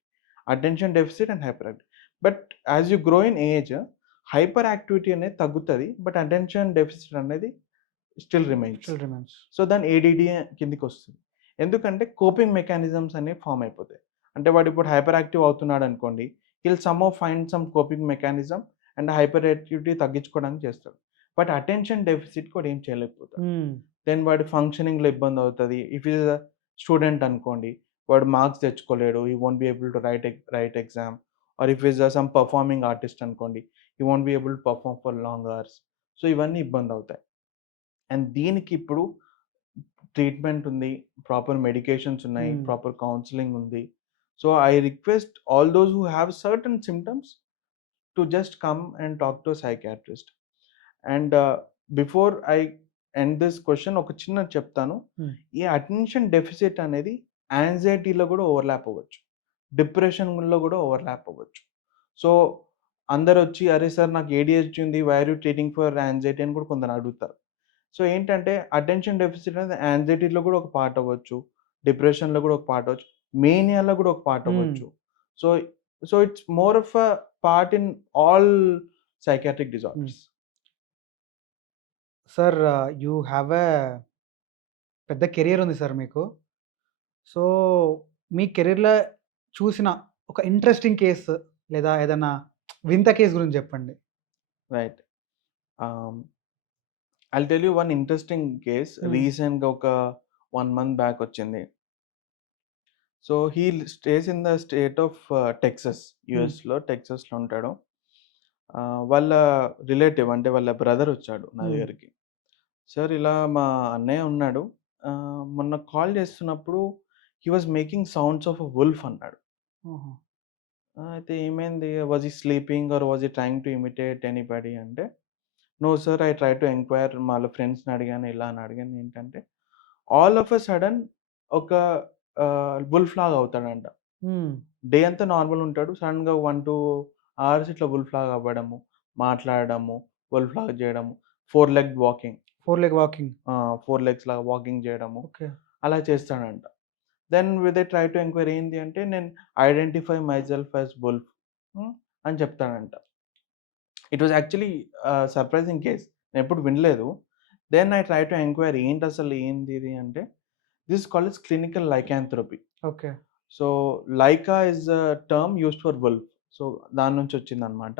Attention deficit and hyper activity. But as you grow in age hyper activity అనేది తగ్గుతది. బట్ అటెన్షన్ డెఫిసిట్ అనేది still remains. Still remains. So, దాన్ని ఏడీడీ కిందకొస్తుంది. ఎందుకంటే కోపింగ్ మెకానిజమ్స్ అనేవి ఫార్మ్ అయిపోతాయి. అంటే వాడిప్పుడు హైపర్ యాక్టివ్ అవుతున్నాడనుకోండి, he'll somehow find some coping mechanism and hyper activity తగ్గించుకోవడానికి చేస్తాడు. బట్ అటెన్షన్ డెఫిసిట్‌కి వాడు ఏం చేయలేకపోతాడు. హ్మ్. దెన్ వాడి ఫంక్షనింగ్‌లో ఇబ్బందవుతది. ఇఫ్ ఈస్ ఎ స్టూడెంట్ అనుకోండి, వాడు మార్క్స్ తెచ్చుకోలేడు. He won't be able to write exam. Or if is some performing artist అనుకోండి, he won't be able to perform for long hours. So, ఇవన్నీ ఇబ్బందవుతాయి. అండ్ దీనికి ఇప్పుడు ట్రీట్మెంట్ ఉంది. ప్రాపర్ మెడికేషన్స్ ఉన్నాయి. హ్మ్. ప్రాపర్ కౌన్సెలింగ్ ఉంది. So, I request all those who have certain symptoms to just come and talk to a psychiatrist. And before I end this question ఒక చిన్నది చెప్తాను. హ్మ్. ఈ అటెన్షన్ డెఫిసిట్ అనేది యాంగ్జైటీలో కూడా ఓవర్‌లాప్ అవ్వచ్చు. డిప్రెషన్‌లో కూడా ఓవర్‌లాప్ అవ్వచ్చు. సో, అందరొచ్చి "అరే సార్ నాకు ఏడీహెచ్‌డీ ఉంది. Why are you treating for anxiety" అని కూడా కొందరు అడుగుతారు. సో, ఏంటంటే అటెన్షన్ డెఫిసిట్ అనేది యాంగ్జైటీలో కూడా ఒక పార్ట్ అవ్వచ్చు. డిప్రెషన్‌లో కూడా ఒక పార్ట్ అవ్వచ్చు. మేనియాలో కూడా ఒక పార్ట్ హ్మ్. అవ్వచ్చు. So, so it's more of a part in all psychiatric hmm. Disorders. Sir you have a పెద్ద కెరియర్ ఉంది సార్ మీకు. సో, మీ కెరియర్‌లో చూసిన ఒక ఇంట్రెస్టింగ్ కేస్ లేదా ఏదన్నా వింత కేస్ గురించి చెప్పండి? రైట్. ఆహ్, I'll tell you one interesting case. హ్మ్. రీసెంట్‌గా ఒక 1 మంత్ బ్యాక్ వచ్చింది. So, he stays in the state of Texas. హ్మ్. టెక్సాస్‌లో ఉంటాడు. వాళ్ళ రిలేటివ్ అంటే వాళ్ళ బ్రదర్ వచ్చాడు నా హ్మ్. దగ్గరికి. సార్ ఇలా మా అన్నయ్య ఉన్నాడు. మొన్న కాల్ చేస్తున్నప్పుడు he was making sounds of a wolf అన్నాడు. ఓహో! అయితే ఏమైంది? Was he sleeping or was he trying to imitate anybody అంటే, no sir I try to enquire వాళ్ళ ఫ్రెండ్స్‌ని అడిగాను. ఇలా అని అడిగాను. ఏంటంటే, ఆల్ ఆఫ్ ఎ సడెన్ ఒక వుల్ఫ్ లాగా అవుతాడంట. హ్మ్. డే అంతా నార్మల్ ఉంటాడు. సడెన్‌గా 1, 2 అవర్స్ ఇట్లా వుల్ఫ్ లాగా అవ్వడము, మాట్లాడడము, వుల్ఫ్ లాగా చేయడము, 4 leg walking. 4 leg walking. 4 legs లాగా వాకింగ్ చేయడము. ఓకే. అలా చేస్తాడంట. Then they try to enquire ఏంది అంటే నేను ఐడెంటిఫై మైసెల్ఫ్ యాస్ వుల్ఫ్ అని చెప్తాడంట. It was actually surprising case. నేనెప్పుడు వినలేదు. Then I try to enquire ఏంటసలు ఏందిది అంటే this called as clinical lycanthropy. Okay. So, lyca is a term used for wolf. So, దాని నుంచి వచ్చిందనమాట.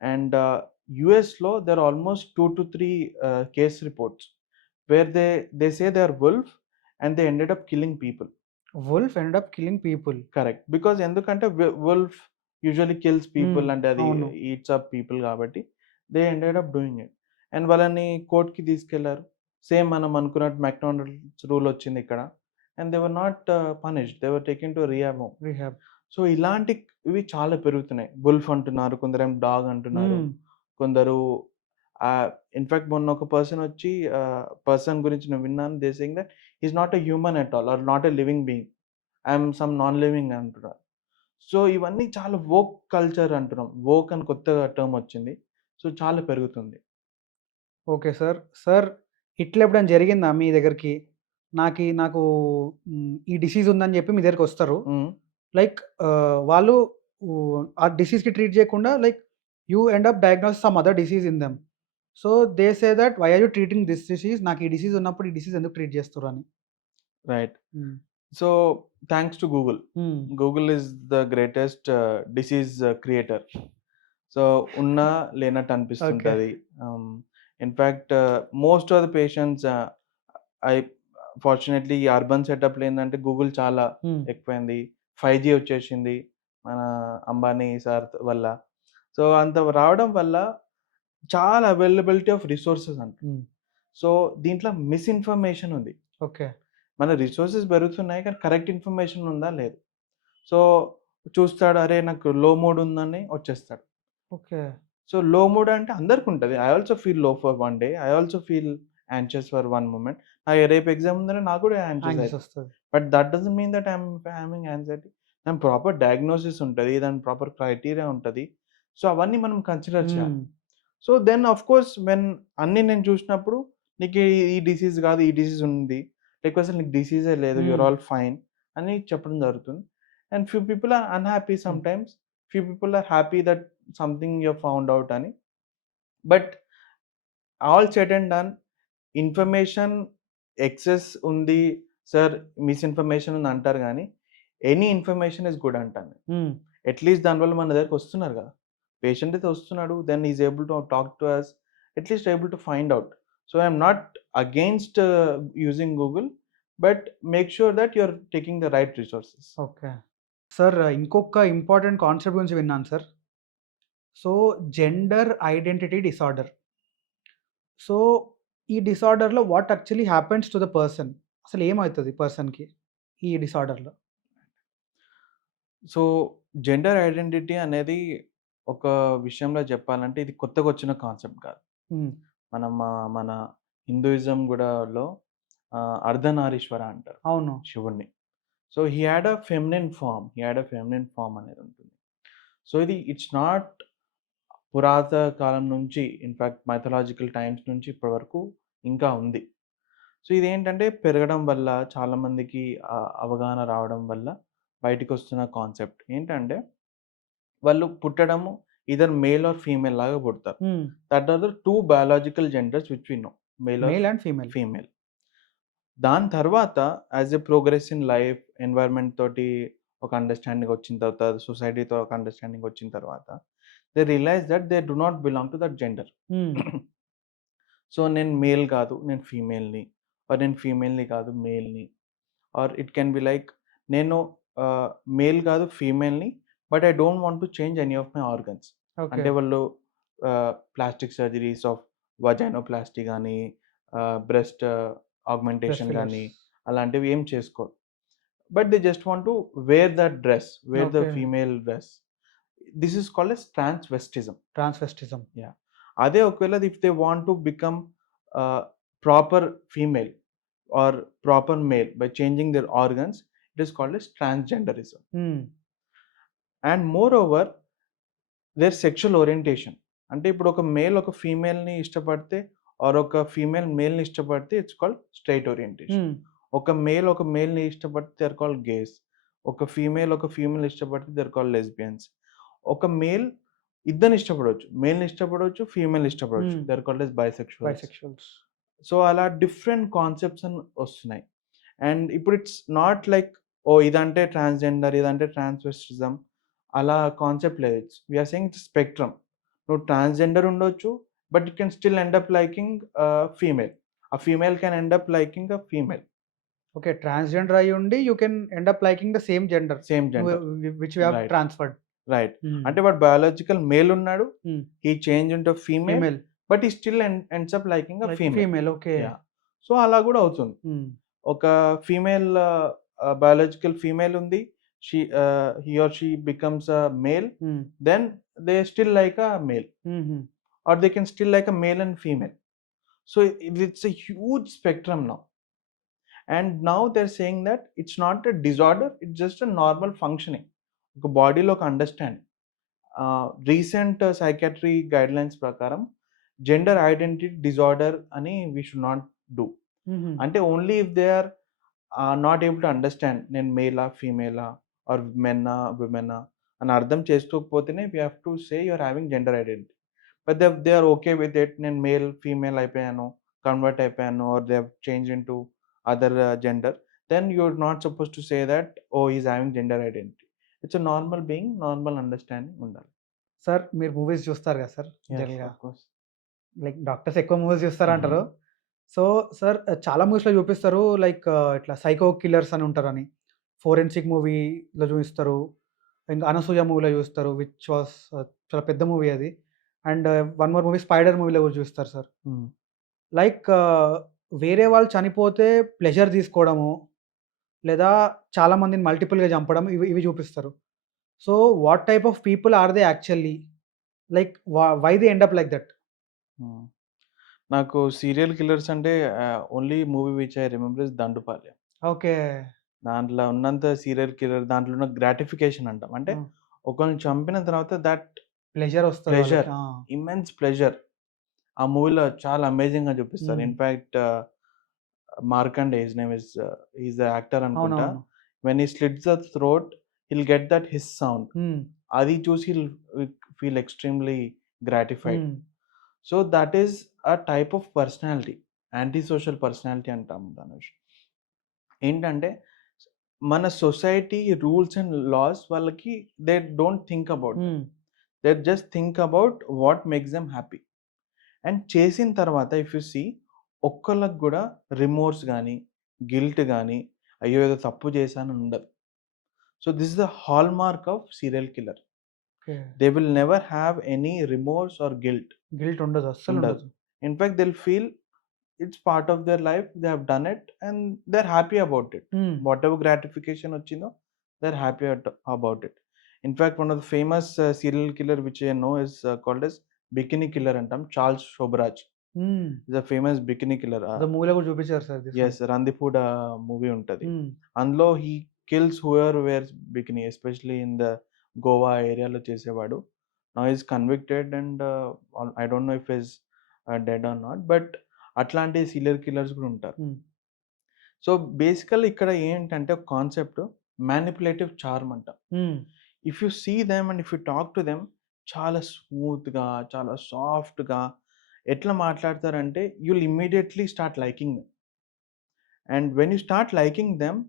అండ్ యూఎస్‌లో there are almost 2-3 case reports where they say they are wolf and they ended up killing people. Wolf ended up killing people. Correct. Because ఎందుకంటే wolf usually kills hmm. People అంటే అది అవును. ఈట్స్ అప్ పీపుల్ కాబట్టి they ended up doing it. And వాళ్ళని కోర్ట్‌కి తీసుకెళ్లారు. సేమ్ మనం అనుకున్నట్టు మెక్‌డానల్డ్స్ రూల్ వచ్చింది ఇక్కడ. And they were not punished. They were taken to rehab home. Rehab. So, ఇలాంటివి చాలా పెరుగుతున్నాయి. వుల్ఫ్ అంటున్నారు. కొందరేమో డాగ్ అంటున్నారు. హ్మ్. కొందరు ఇన్‌ఫాక్ట్ మొన్న ఒక పర్సన్ గురించి నేను విన్నాను. They saying that he is not a human at all or not a living being. I am some non living అంటున్నారు. సో, ఇవన్నీ చాలా వోక్ కల్చర్ అంటున్నాం. వోక్ అని కొత్తగా టర్మ్ వచ్చింది. సో, చాలా పెరుగుతుంది. Okay sir. సార్ ఇట్లా ఎప్పుడైనా జరిగిందా మీ దగ్గరికి? నాకు ఈ డిసీజ్ ఉందని చెప్పి మీ దగ్గరికొస్తారు. హ్మ్. లైక్ వాళ్ళు ఆ డిసీజ్‌కి ట్రీట్ చేయకుండా like you end up diagnose some other disease in them. So they say that why are you treating this disease, నాకు ఈ డిసీజ్ ఉన్నప్పుడు ఈ డిసీజ్ ఎందుకు ట్రీట్ చేస్తారు అని. Right. So thanks to Google. Google is the greatest disease creator. So ఉన్నా లేనట్టు ఓకే. అనిపిస్తుంటది. In fact most of the patients I fortunately ఈ అర్బన్ సెటప్‌లో ఏందంటే గూగుల్ చాలా ఎక్కువైంది. 5G వచ్చేసింది మన అంబానీ సార్ వల్ల. సో అంత రావడం వల్ల చాలా అవైలబిలిటీ ఆఫ్ రిసోర్సెస్ అంట. సో దీంట్లో మిస్‌ఇన్ఫర్మేషన్ ఉంది. ఓకే. మన రిసోర్సెస్ పెరుగుతున్నాయి కానీ కరెక్ట్ ఇన్ఫర్మేషన్ ఉందా? లేదు. సో చూస్తాడు, అరే నాకు లో మూడ్ ఉందని వచ్చేస్తాడు. ఓకే. సో లో మూడ్ అంటే అందరికుంటది. ఐ ఆల్సో ఫీల్ లో for one day. I also feel anxious for one moment. రేపు ఎగ్జామ్ ఉందని నాకు కూడా యాంగ్షియస్ యాంగ్షియస్ అయితది. వస్తది. But that doesn't mean that I'm having anxiety. దాని ప్రాపర్ డయాగ్నోసిస్ ఉంటది. దాని ప్రాపర్ క్రైటీరియా ఉంటది. సో అవన్నీ మనం కన్సిడర్ చేయాలి. So then of course when అన్నీ నేను చూసినప్పుడు నీకు ఈ డిసీజ్ కాదు, ఈ డిసీజ్ ఉంది. లేకపోతే అసలు నీకు డిసీజే లేదు. యూ ఆర్ ఆల్ ఫైన్ అని చెప్పడం జరుగుతుంది. And few people are unhappy sometimes. Few people are happy that something you have found out అని. But all said and done information excess ఉంది సార్, మిస్‌ఇన్ఫర్మేషన్ ఉంది అంటారు గానీ, ఎనీ ఇన్ఫర్మేషన్ ఈస్ గుడ్ అంటాను. అట్‌లీస్ట్ దానివల్ల మన దగ్గరికి వస్తున్నారు కదా! పేషెంట్ అయితే వస్తున్నాడు. Then he is able to talk to us. At least able to find out. So I am not against using Google. But make sure that you are taking the right resources. Okay. Sir ఇంకొక ఇంపార్టెంట్ కాన్సెప్ట్ గురించి విన్నాను sir. So gender identity disorder. So ఈ డిసార్డర్‌లో what actually happens to the person? అసలు ఏమైతది పర్సన్‌కి ఈ డిసార్డర్‌లో? సో జెండర్ ఐడెంటిటీ అనేది ఒక విషయంలో చెప్పాలంటే ఇది కొత్తగొచ్చిన కాన్సెప్ట్ కాదు. మనం మన హిందూయిజం గూడాలో అర్ధనారీశ్వర అంటారు అవును. శివుడిని. So he had a feminine form. అనేది ఉంటుంది. సో ఇది ఇట్స్ నాట్ పురాతన కాలం నుంచి, ఇన్‌ఫాక్ట్ మైథలాజికల్ టైమ్స్ నుంచి ఇప్పటి వరకు ఇంకా ఉంది. సో ఇదేంటంటే పెరగడం వల్ల చాలామందికి అవగాహన రావడం వల్ల బయటికొస్తున్న కాన్సెప్ట్. ఏంటంటే వాళ్ళు పుట్టడము ఈదర్ మేల్ ఆర్ ఫీమేల్ లాగా పుడతారు. That are the 2 biological genders which we know. Male male and female. Female. దాని తర్వాత as a progress in life, environment తోటి ఒక అండర్‌స్టాండింగ్ వచ్చిన తర్వాత, సొసైటీతో ఒక అండర్‌స్టాండింగ్ వచ్చిన తర్వాత they realise that they do not belong to that gender. So నేను మేల్ కాదు, నేను ఫీమేల్‌ని. ఆర్ నేను ఫీమేల్‌ని కాదు, మేల్‌ని. Or it can be like నేను మేల్ కాదు, ఫీమేల్‌ని. But I don't want to change any of my organs. Okay. అంటే వాళ్ళు ప్లాస్టిక్ సర్జరీస్ ఆఫ్ వజైనోప్లాస్టీ గానీ, బ్రెస్ట్ ఆగ్మెంటేషన్ Breast గానీ, fillers. అలాంటివి ఏం చేసుకోరు. But they just want to wear that dress, wear the Okay. Female dress. This is called as transvestism. Transvestism. Yeah! అదే ఒకవేళ if they want to become proper female or proper male by changing their organs, it is called as transgenderism. And more their sexual orientation. అంటే ఇప్పుడు ఒక మేల్ ఒక ఫీమేల్‌ని ఇష్టపడితే ఆర్ ఒక ఫీమేల్ మేల్‌ని ఇష్టపడితే ఇట్స్ కాల్డ్ స్ట్రెయిట్ ఓరియంటేషన్. ఒక మేల్ ఒక మేల్‌ని ఇష్టపడితే దే ఆర్ కాల్డ్ గేస్. ఒక ఫీమేల్ ఇష్టపడితే దే ఆర్ కాల్డ్ లెస్బియన్స్. ఒక మేల్ ఇద్దరిని ఇష్టపడొచ్చు. మేల్‌ని ఇష్టపడొచ్చు, ఫీమేల్‌ని ఇష్టపడొచ్చు. They are called as bisexuals. Bisexuals. So అలా డిఫరెంట్ కాన్సెప్ట్స్ అని వస్తున్నాయి. అండ్ ఇప్పుడు ఇట్స్ నాట్ లైక్ ఓహ్! ఇదంటే ట్రాన్స్‌జెండర్, ఇదంటే ట్రాన్స్‌వెస్టిజం అలా కాన్సెప్ట్ లేదు. We are saying it's spectrum. నువ్వు ట్రాన్స్‌జెండర్ ఉండొచ్చు. But you can still end up liking female. ఆ female can end up liking a female. Okay. Transgender అయ్యుండి you can end up liking the same gender same gender. Which you have right. Transferred. Right. అంటే వాడు బయోలాజికల్ మేల్ ఉన్నాడు. He changed into female. Female. But he still ends up liking a female. Female. Okay. Yeah! So అలా గూడా అవుతుంది. ఒక ఫీమేల్ బయోలాజికల్ ఫీమేల్ ఉంది. He or she becomes a male. Then they still like a male. Or they can still like a male and female. So it's a huge spectrum now. And now they are saying that it's not a disorder. It's just a normal functioning. ఒక బాడీలో ఒక అండర్‌స్టాండింగ్. రీసెంట్ సైకియాట్రీ గైడ్‌లైన్స్ ప్రకారం జెండర్ ఐడెంటిటీ డిజార్డర్ అని వి షుడ్ నాట్ డూ. అంటే only if they are not able to understand నేను మేలా, ఫీమేలా ఆర్ మెన్నా, విమెనా అని అర్థం చేసుకోకపోతేనే we have to say you are having gender identity. But they are okay with it. నేను మేల్, ఫీమేల్ అయిపోయాను, కన్వర్ట్ అయిపోయాను or they have changed into other gender. Then you are not supposed to say that oh! He is having gender identity. It's a normal being, normal understanding ఉండాలి. సార్ మీరు మూవీస్ చూస్తారు కదా సార్ యెస్, జనరల్‌గా. Of course. లైక్ డాక్టర్స్ ఎక్కువ మూవీస్ హుహు. చూస్తారంటారు. సో, సార్ చాలా మూవీస్‌లో చూపిస్తారు లైక్ ఇట్లా సైకో కిల్లర్స్ అని ఉంటారని. ఫోరెన్సిక్ మూవీలో చూపిస్తారు. ఇంకా 'అనసూయ' మూవీలో చూస్తారు. విచ్ వాస్ చాలా పెద్ద మూవీ అది. And one more movie 'spider' మూవీలో కూడా చూపిస్తారు సార్. హ్మ్. లైక్ వేరే వాళ్ళు చనిపోతే ప్లెజర్ తీసుకోవడము, లేదా చాలా మందిని మల్టిపుల్‌గా చంపడం ఇవి ఇవి చూపిస్తారు. So, what type of people are they actually? Like why they end up like that? Hmm. నాకు సీరియల్ కిల్లర్స్ అంటే only movie which I remember is 'Dandupalyam.' Okay. దాంట్లో ఉన్నంత సీరియల్ కిల్లర్ దాంట్లో ఉన్న గ్రాటిఫికేషన్ అంటాం. అంటే హ్మ్. ఒకళ్ళని చంపిన తర్వాత దట్ ప్లెజర్ ఒస్తది ప్లెజర్, వాళ్ళకి. ఆ! ఇమ్మెన్స్ ప్లెజర్ ఆ మూవీలో చాలా అమేజింగ్‌గా చూపిస్తారు. హ్మ్. ఇన్‌ఫాక్ట్ 'మార్కండే' his name is he the actor అనుకుంటా. అవునవును. When he slits the throat he'll get that his sound. Hmm. అది చూసి he'll feel extremely gratified. Hmm. So, that is a type of personality. Anti social personality అంటాం ధనుష్. ఏంటంటే మన సొసైటీ రూల్స్ అండ్ లాస్ వాళ్ళకి they don't think about that. Hmm. They just think about what makes them happy. And చేసిన తర్వాత ఇఫ్ యూ సీ ఒక్కళ్ళకి గూడా రిమోర్స్ గానీ, గిల్ట్ గానీ, అయ్యో! ఏదో తప్పు చేశానని ఉండదు. So, this is the hallmark of serial killer. Okay. They will never have any remorse or guilt. Guilt ఉండదు. ఉండదు. అస్సలుండదు. In fact they will feel it's part of their life. They have done it and they're happy about it. హ్మ్. Whatever gratification వచ్చిందో they're happy about it. In fact, one of the famous serial killer which I know is called as Bikini Killer అంటాం. చార్ల్స్ శోభరాజ్ హ్మ్. is a famous bikini killer. ఏదో మూవీలో కూడా చూపించారు సార్ దిస్ Yes, వన్. రందిపూడ మూవీ ఉంటది. హ్మ్. అందులో he kills whoever wears bikini, especially in the Goa ఏరియాలో చేసేవాడు. Now he's convicted and I don't know if he's dead or not. But అట్లాంటి సీరియల్ కిల్లర్స్ కూడా ఉంటారు. హ్మ్. సో, బేసికల్లీ ఇక్కడ ఏంటంటే ఒక కాన్సెప్ట్ మానిప్యులేటివ్ చార్మ్ అంటాం. Hmm. If you see them and if you talk to them చాలా స్మూత్‌గా, చాలా సాఫ్ట్‌గా ఎట్లా మాట్లాడతారంటే you'll immediately start liking them. And when you start liking them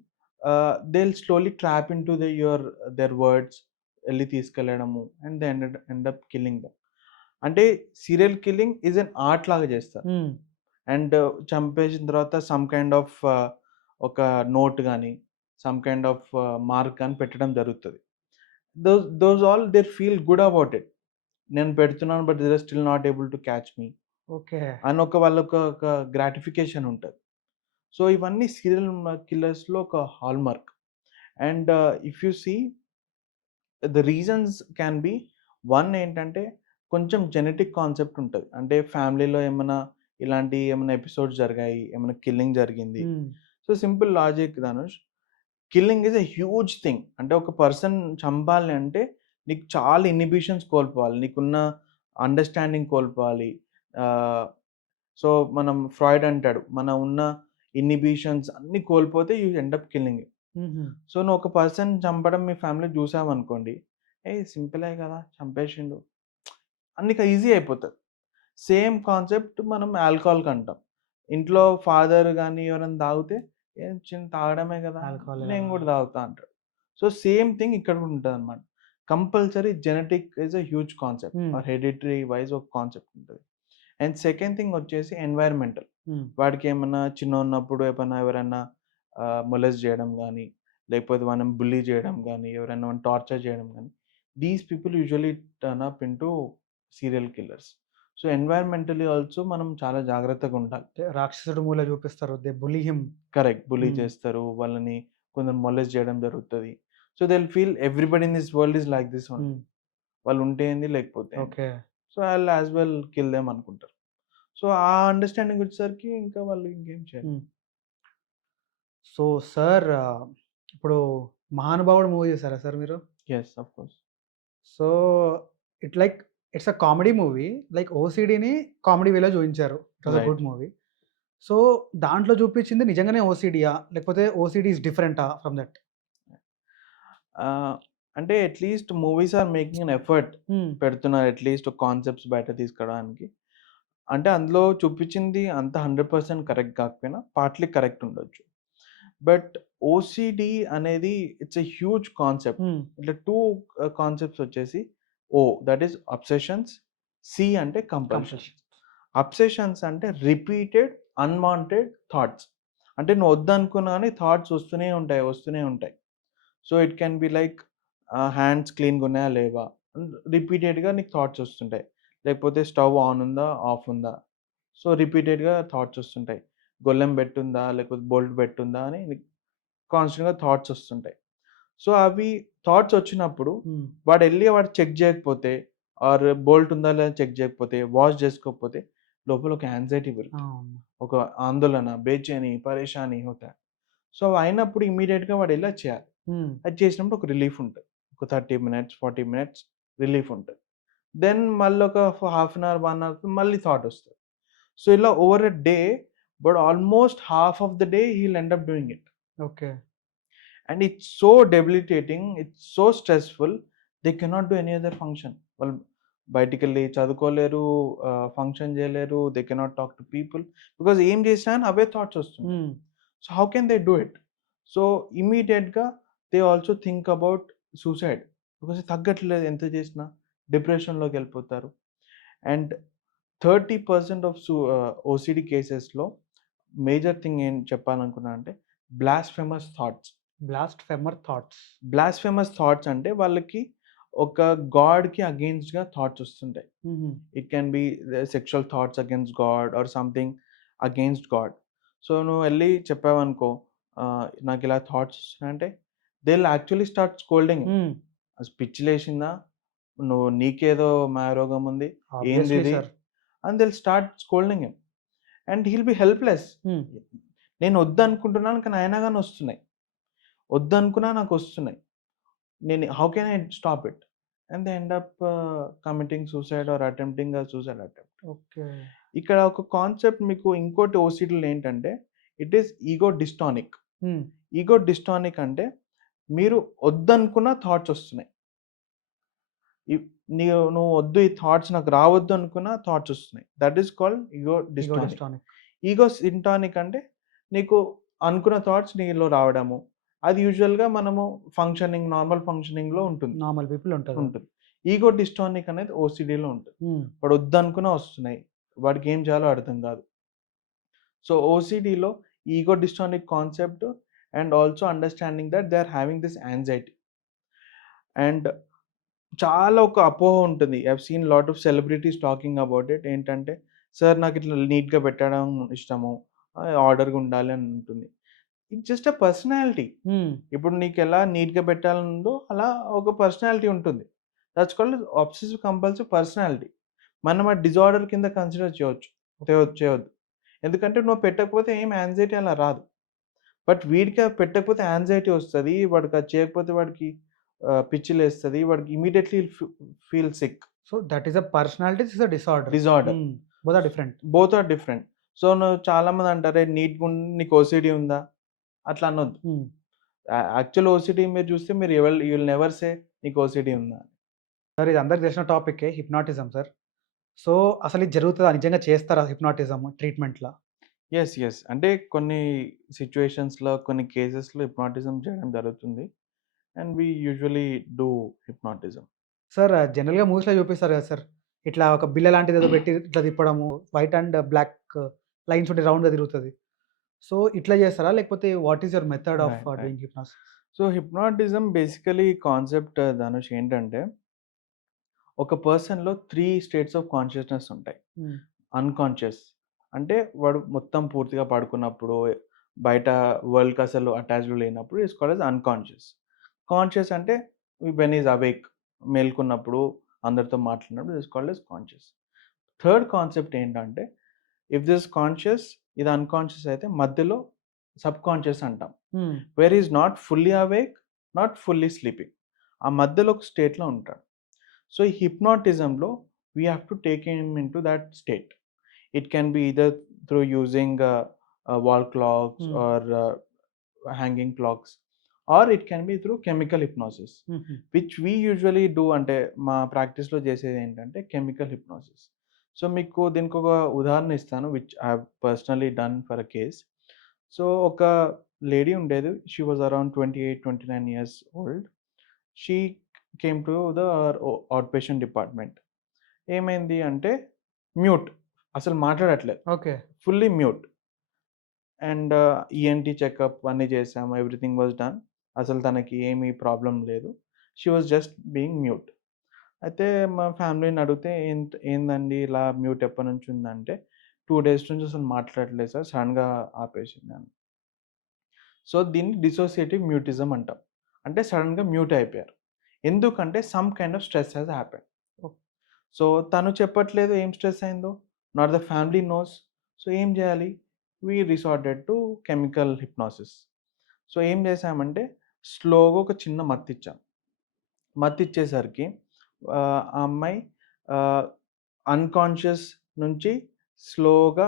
they will slowly trap into their words ఎళ్లి తీసుకెళ్ళడము and they end up killing them. అంటే serial killing is an art లాగా చేస్తారు. హ్మ్. అండ్ చంపేసిన తర్వాత సమ్ కైండ్ ఆఫ్ ఒక నోట్ గాని, సమ్ కైండ్ ఆఫ్ మార్క్ గాని పెట్టడం జరుగుతది. Those all they feel good about it. నేను పెడుతున్నాను but they are still not able to catch me okay. అని వాళ్ళకొక గ్రాటిఫికేషన్ ఉంటది. సో, ఇవన్నీ సీరియల్ కిల్లర్స్‌లో ఒక hallmark. And if you see the reasons can be one ఏంటంటే కొంచెం జెనెటిక్ కాన్సెప్ట్ ఉంటది. అంటే ఫ్యామిలీలో ఏమన్నా ఇలాంటి ఏమన్నా ఎపిసోడ్స్ జరిగాయి, ఏమన్నా కిల్లింగ్ జరిగింది. హ్మ్. So, simple logic Dhanush. Killing is a huge thing. అంటే ఒక పర్సన్ చంపాలి అంటే నీకు చాలా ఇన్హిబిషన్స్ కోల్పోవాలి. నీకున్న అండర్‌స్టాండింగ్ కోల్పోవాలి. ఆహ్, సో, మనం ఫ్రాయిడ్ అంటాడు. మన ఉన్న ఇన్హిబిషన్స్ అన్నీ కోల్పోతే యూ ఎండ్ అప్ కిల్లింగ్. హుహు. సో, నువ్వు ఒక పర్సన్ చంపడం మీ ఫ్యామిలీలో చూసావనుకోండి, సింపులే కదా! చంపేసిండు. నీకు ఈజీ అయిపోతది. సేమ్ కాన్సెప్ట్ మనం ఆల్కహాల్‌కి అంటాం. ఇంట్లో ఫాదర్ గాని ఎవరైనా తాగితే, "ఏం తాగడమే కదా! ఆల్కహాలే నేను గదా! కూడా తాగుతా" అంటాడు. సో, సేమ్ థింగ్ ఇక్కడ కూడా ఉంటదనమాట. Compulsory genetic is a huge concept హ్మ్. ఆర్ హెరిడిటరీ వైస్ ఒక కాన్సెప్ట్ ఉంటది. అండ్ సెకండ్ థింగ్ వచ్చేసి ఎన్వైర్‌మెంటల్. హ్మ్. వాడికేమన్నా చిన్నగున్నప్పుడు ఎవరైనా మొలెస్ట్ చేయడం గానీ, లేకపోతే వాడిని బుల్లీ చేయడం గానీ, ఎవరైనా వాడిని టార్చర్ చేయడం గానీ, these people usually turn up into serial killers. So, environmentally also మనం చాలా జాగ్రత్తగా ఉండాలి. అంటే రాక్షసుడు మూవీలో చూపిస్తారు. They bully him. Correct. Bully hmm. చేస్తారు. వాళ్ళని కొందరు మొలెస్ట్ చేయడం జరుగుతది. So, they will feel everybody in this world is like this only. Hmm. వాళ్ళు ఉంటే ఏంది లేకపోతే ఏంది. Okay. So, I'll as well kill them అనుకుంటారు. సో, ఆ అండర్‌స్టాండింగ్ వచ్చేసరికి ఇంకా వాళ్ళు ఇంకేం చేయలేరు. హ్మ్. సో, సార్ ఇప్పుడు 'మహానుభావుడు' మూవీ చూసారా సార్ మీరు? Yes. Of course. So, it like it's a comedy movie. Like ఓసీడీని కామెడీ వేలో చూయించారు. It was a right. Good movie. So, దాంట్లో చూపించింది నిజంగానే ఓసీడీయా? లేకపోతే ఓసీడీ ఈస్ డిఫరెంటా ఫ్రమ్ దట్? ఆహ్, అంటే at least movies are making an effort పెడుతున్నారు అట్లీస్ట్ కాన్సెప్ట్స్ బయట తీసుకురావడానికి. అంటే అందులో చూపించింది అంత 100% కరెక్ట్ కాకపోయినా పార్ట్‌లీ కరెక్ట్ ఉండొచ్చు. బట్ ఓసీడీ అనేది ఇట్స్ ఎ హ్యూజ్ కాన్సెప్ట్. ఇట్లా 2 కాన్సెప్ట్స్ వచ్చేసి దట్ ఈస్ అబ్సెషన్స్. సి అంటే కంపల్షన్. కంపల్షన్. అబ్సెషన్స్ అంటే రిపీటెడ్ అన్‌వాంటెడ్ థాట్స్. అంటే నువ్వు వద్దనుకున్నా గాని థాట్స్ వస్తూనే ఉంటాయి, వస్తూనే ఉంటాయి. So, it can be like hands క్లీన్‌గున్నాయా లేవా? రిపీటెడ్‌గా నీకు థాట్స్ వస్తుంటాయి. లేకపోతే స్టవ్ ఆన్ ఉందా? ఆఫ్ ఉందా? సో, రిపీటెడ్‌గా థాట్స్ వస్తుంటాయి. గొళ్ళెం బెట్టుందా? లేకపోతే బోల్ట్ బెట్టుందా? అని నీకు కాన్స్టెంట్‌గా థాట్స్ వస్తుంటాయి. సో, అవి థాట్స్ వచ్చినప్పుడు వాడు చెక్ జేయకపోతే ఆర్ బోల్ట్ ఉందా లేదా చెక్ జేయకపోతే, వాష్ జేసుకోకపోతే లోపల ఒక యాంక్సైటీ పెరుగుతుంది. అవును. ఒక ఆందోళన, బేచైని, పరేషాని హోతా హై. సో, అవి అయినప్పుడు ఇమ్మీడియేట్‌గా వాడు ఎలా చేయాలి? అది చేసినప్పుడు ఒక రిలీఫ్ ఉంటది. ఒక 30 మినిట్స్, 40 మినిట్స్ రిలీఫ్ ఉంటది. దెన్ మళ్ళొక హాఫ్ అన్ అవర్, 1 అవర్‌కి మళ్ళీ థాట్ వస్తది. సో, ఇలా over a day but almost half of the day he will end up doing it. Okay. And it's so debilitating, it's so stressful. They cannot do any other function. వాళ్ళు బయటికెళ్ళి చదువుకోలేరు, ఫంక్షన్ చేయలేరు. They cannot talk to people. Because ఏం చేసినా గాని అవే థాట్స్ వస్తున్నాయి. So, how can they do it? So, ఇమ్మీడియేట్‌గా they also think about suicide. Because తగ్గట్లేదు ఎంత చేసినా. డిప్రెషన్‌లోకెళ్ళిపోతారు. అండ్ 30% ఆఫ్ ఓసీడీ కేసెస్‌లో మేజర్ థింగ్ ఏం చెప్పాలనుకున్నా అంటే బ్లాస్ఫెమస్ థాట్స్. బ్లాస్ఫెమర్ థాట్స్. బ్లాస్ఫెమస్ థాట్స్ అంటే వాళ్ళకి ఒక గాడ్‌కి అగెయిన్స్ట్‌గా థాట్స్ వస్తుంటాయి. It can B sexual thoughts against God or something against God. So, నువ్వు ఎళ్లి చెప్పావనుకో, నాకిలా థాట్స్ వస్తున్నాయంటే they will actually start scolding. అసలు పిచ్చి లేషిందా? నీకేదో మాయారోగం ఉంది. Obviously ఏందిది? Sir. And they will start scolding him. And he will be helpless. నేను వద్దనుకుంటున్నాను కానీ అయినా గాని వస్తున్నాయి. వద్దనుకున్నా నాకొస్తున్నాయి. How can I stop it? And they end up committing suicide or attempting suicide attempt. Okay. ఇక్కడ ఒక కాన్సెప్ట్ మీకు ఇంకోటి ఓసీడీలో ఏంటంటే it is ego dystonic. Ego dystonic అంటే మీరు వద్దనుకున్న థాట్స్ వస్తున్నాయి. ఇవ్ నువ్వు వద్దు ఈ థాట్స్ నాకు రావద్దు అనుకున్న థాట్స్ వస్తున్నాయి. That is called ego ego dystonic. Dystonic. Ego syntonic అంటే నీకు అనుకున్న థాట్స్ నీలో రావడము. అది యూజువల్‌గా మనము నార్మల్ ఫంక్షనింగ్‌లో ఉంటుంది. నార్మల్ పీపుల్ ఉంటది. ఉంటుంది. ఈగో డిస్టానిక్ అనేది ఓసీడీలో ఉంటుంది. వాడు వద్దనుకున్నా వస్తున్నాయి. వాడికి ఏం చేయాలో అర్థం కాదు. సో, ఓసీడీలో ego dystonic concept and also understanding that they are having this anxiety. And చాలా ఒక అపోహ ఉంటుంది. I have seen lot of celebrities talking about it. ఏంటంటే, సార్ నాకిట్లా నీట్‌గా పెట్టడం ఇష్టము. ఆర్డర్‌గా ఉండాలి అని ఉంటుంది. It's just a personality. ఇప్పుడు నీకెలా నీట్‌గా పెట్టాలనుందో అలా ఒక పర్సనాలిటీ ఉంటుంది. That's called obsessive compulsive personality. మనం అది డిజార్డర్ కింద కన్సిడర్ చేయొచ్చు. చేయొద్దు. ఎందుకంటే నువ్వు పెట్టకపోతే ఏం యాంక్సైటీ అలా రాదు. బట్ వీడికి అది పెట్టకపోతే యాంక్సైటీ వస్తది. వాడికి అది చేయకపోతే వాడికి పిచ్చిలేస్తది. వాడికి immediately feel sick. So that is a personality, this is a disorder. Disorder. Both are different. Both are different. So, నువ్వు చాలామంది అంటారు, "ఏయ్! నీకు ఓసీడీ ఉందా?" అట్లా అనొద్దు. యాక్చువల్ ఓసీడీ మీరు చూస్తే యూ విల్ నెవర్ సే నీకు ఓసీడీ ఉందా అని. సార్ ఇది అందరికి తెలిసిన టాపిక్కే హిప్నాటిజం సార్. సో అసలు ఇది జరుగుతదా? నిజంగా చేస్తారా హిప్నాటిజం ట్రీట్మెంట్‌లా? యెస్. అంటే కొన్ని సిట్యుయేషన్స్‌లో, కొన్ని కేసెస్‌లో హిప్నాటిజం చేయడం జరుగుతుంది. And we usually do hypnotism. Sir జనరల్‌గా మూవీస్‌లో చూపిస్తారు కదా సార్. ఇట్లా ఒక బిల్ల లాంటిదేదో పెట్టి ఇట్లా తిప్పడము. వైట్ అండ్ బ్లాక్ లైన్స్ ఉండి రౌండ్‌గా తిరుగుతది. సో ఇట్లా చేస్తారా? లేకపోతే what is your method of right. Doing hypnosis? So, hypnotism basically concept Dhanush ఏంటంటే, ఒక పర్సన్‌లో 3 స్టేట్స్ ఆఫ్ కాన్షియస్‌నెస్ ఉంటాయి. అన్‌కాన్షియస్ అంటే వాడు మొత్తం పూర్తిగా పడుకున్నప్పుడు, బయట వరల్డ్‌కి అసలు అటాచ్డ్ లేనప్పుడు it's called as unconscious. Conscious అంటే వెన్ ఈస్ అవేక్, మేల్కొన్నప్పుడు అందరితో మాట్లాడినప్పుడు it's called as conscious. Third concept ఏంటంటే, ఇఫ్ దిస్ కాన్షియస్, ఇది అన్‌కాన్షియస్ అయితే మధ్యలో సబ్‌కాన్షియస్ అంటాం. Where is not fully awake, not fully sleeping. ఆ మధ్యలో ఒక స్టేట్‌లో ఉంటాడు. సో, ఈ హిప్నాటిజంలో we have to take him into that state. It can be either through using wall clocks or hanging clocks, or it can be through chemical hypnosis, which we usually do. అంటే మా ప్రాక్టీస్లో చేసేది ఏంటంటే కెమికల్ హిప్నాసిస్. సో మీకు దీనికి ఒక ఉదాహరణ ఇస్తాను, which I have personally done for a case. So ఒక లేడీ ఉండేది, she was around 28-29 years old. She came to the out patient department. ఏమైంది అంటే మ్యూట్, అసలు మాట్లాడట్లేదు, okay. Fully mute. And ENT checkup అన్నీ చేసాము, ఎవ్రీథింగ్ వాజ్ డన్. అసలు తనకి ఏమీ ప్రాబ్లం లేదు, she was just being mute. అయితే మా ఫ్యామిలీని అడిగితే ఏందండి ఇలా మ్యూట్ ఎప్పటి నుంచి ఉందంటే 2 days నుంచి అసలు మాట్లాడట్లేదు సార్, సడన్గా ఆపేసింది అని. సో దీన్ని డిసోసియేటివ్ మ్యూటిజం అంటాం. అంటే సడన్గా మ్యూట్ అయిపోయారు, ఎందుకంటే some kind of stress has happen. So తను చెప్పట్లేదు ఏం స్ట్రెస్ అయిందో, not the family knows. So ఏం చేయాలి, we resorted to chemical hypnosis. So ఏం చేసామంటే స్లోగా ఒక చిన్న మత్తిచ్చాం. మత్తిచ్చేసరికి ఆ అమ్మాయి అన్కాన్షియస్ నుంచి స్లోగా